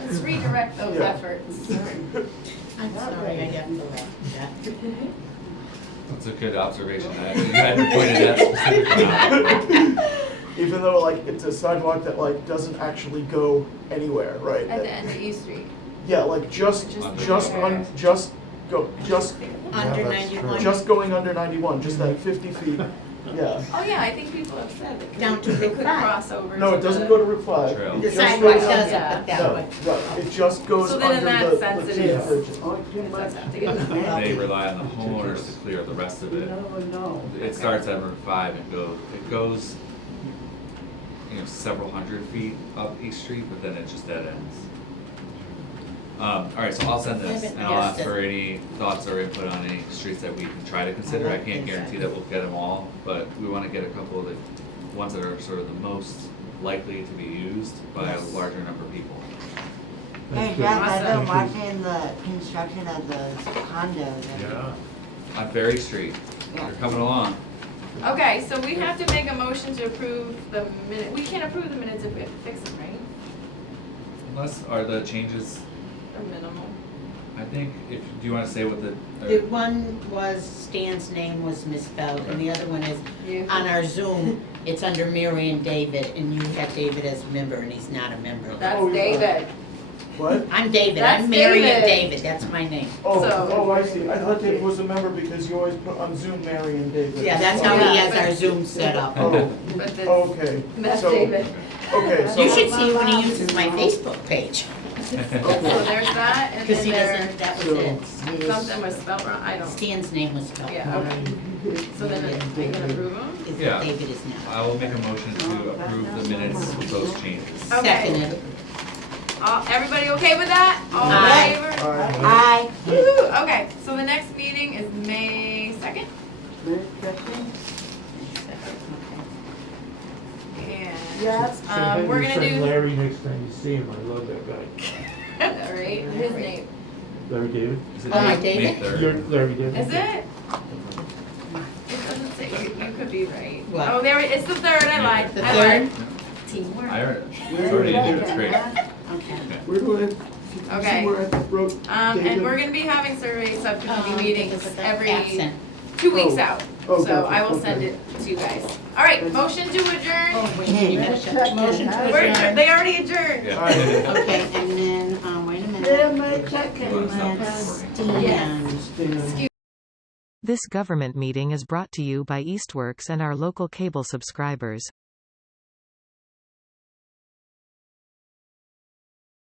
Let's redirect those Yeah. efforts. I'm sorry, I got to laugh at that. That's a good observation. You hadn't pointed that specifically out. Even though like it's a sidewalk that like doesn't actually go anywhere, right? At the end of East Street. Yeah, like just there. Under that's 91. true. just going under 91, just that 50 feet. Yeah. Oh, yeah, I think people have said that. Down to they Route could 5. cross over. No, to it doesn't the- go to Route 5. Trail. It The just sidewalk goes- doesn't, Yeah. but that No, way. right, it just goes So then in under that the sense, it Latina is. bridges. Oh, too much. Does have to go. They rely on the homeowners to clear the rest of You it. never know. It starts at Route 5 and goes, several hundred feet up East Street, but then it just dead ends. Alright, so I'll send this, and I'll ask for any thoughts or input on any streets that we can try to consider. I can't guarantee that we'll get them all, but we wanna get a couple of the ones that are sort of the most likely to be used by a larger number of people. Hey Jeff, I've been watching the construction of those condos. Yeah. On Ferry Street, they're coming along. Okay, so we have to make a motion to approve the minute, we can't approve the minutes if we have to fix them, right? Unless, are the changes, Or minimal. I think, do you wanna say what The one was Stan's name was misspelled, and the other one is, on our Zoom, it's under Mary and David, and you have David as a member, and he's not a member. That's Oh, yeah. David. What? I'm David, That's I'm Mary and David. David, that's my name. Oh, So- I see. I thought David was a member because you always put on Zoom Mary and David. Yeah, that's how Yeah, he has but- our Zoom set up. Oh, But the, okay. that's So- David. Okay, so. You should see when he uses my Facebook page, So there's that, and because then he doesn't, there's that was So- it. something was spelled wrong, I don't. Stan's name was spelled Yeah, wrong. okay. So then we can approve them? Is Yeah. David is now. I will make a motion to approve the minutes with those changes. Okay. Seconded. Everybody okay with that? All in Aye. favor? All right. Aye. Woo-hoo. Okay, so the next meeting is May 2nd, and, we're gonna do. Larry next time you see him, I love that guy. All right, his name. Larry David? Is it Oh, my May David? 3rd? You're Larry David? Is it? It doesn't say, you could be right. What? Oh, there, it's the 3rd, I lied. The I third? lied. Teamwork. I heard it. It's already in here, it's great. Okay. We're going Okay. somewhere I wrote And David. we're gonna be having survey subcommittee meetings every Absent. 2 weeks Oh. out. Oh, So gotcha. I will send Okay. it to you guys. All right, motion to adjourn. Oh, wait, you gotta shut the motion to We're adjourn. adjourned. They already adjourned. Yeah. Okay, and then, wait a minute. They're my second. You wanna stop Yes. Stan. This government meeting is brought to you by Eastworks and our local cable subscribers.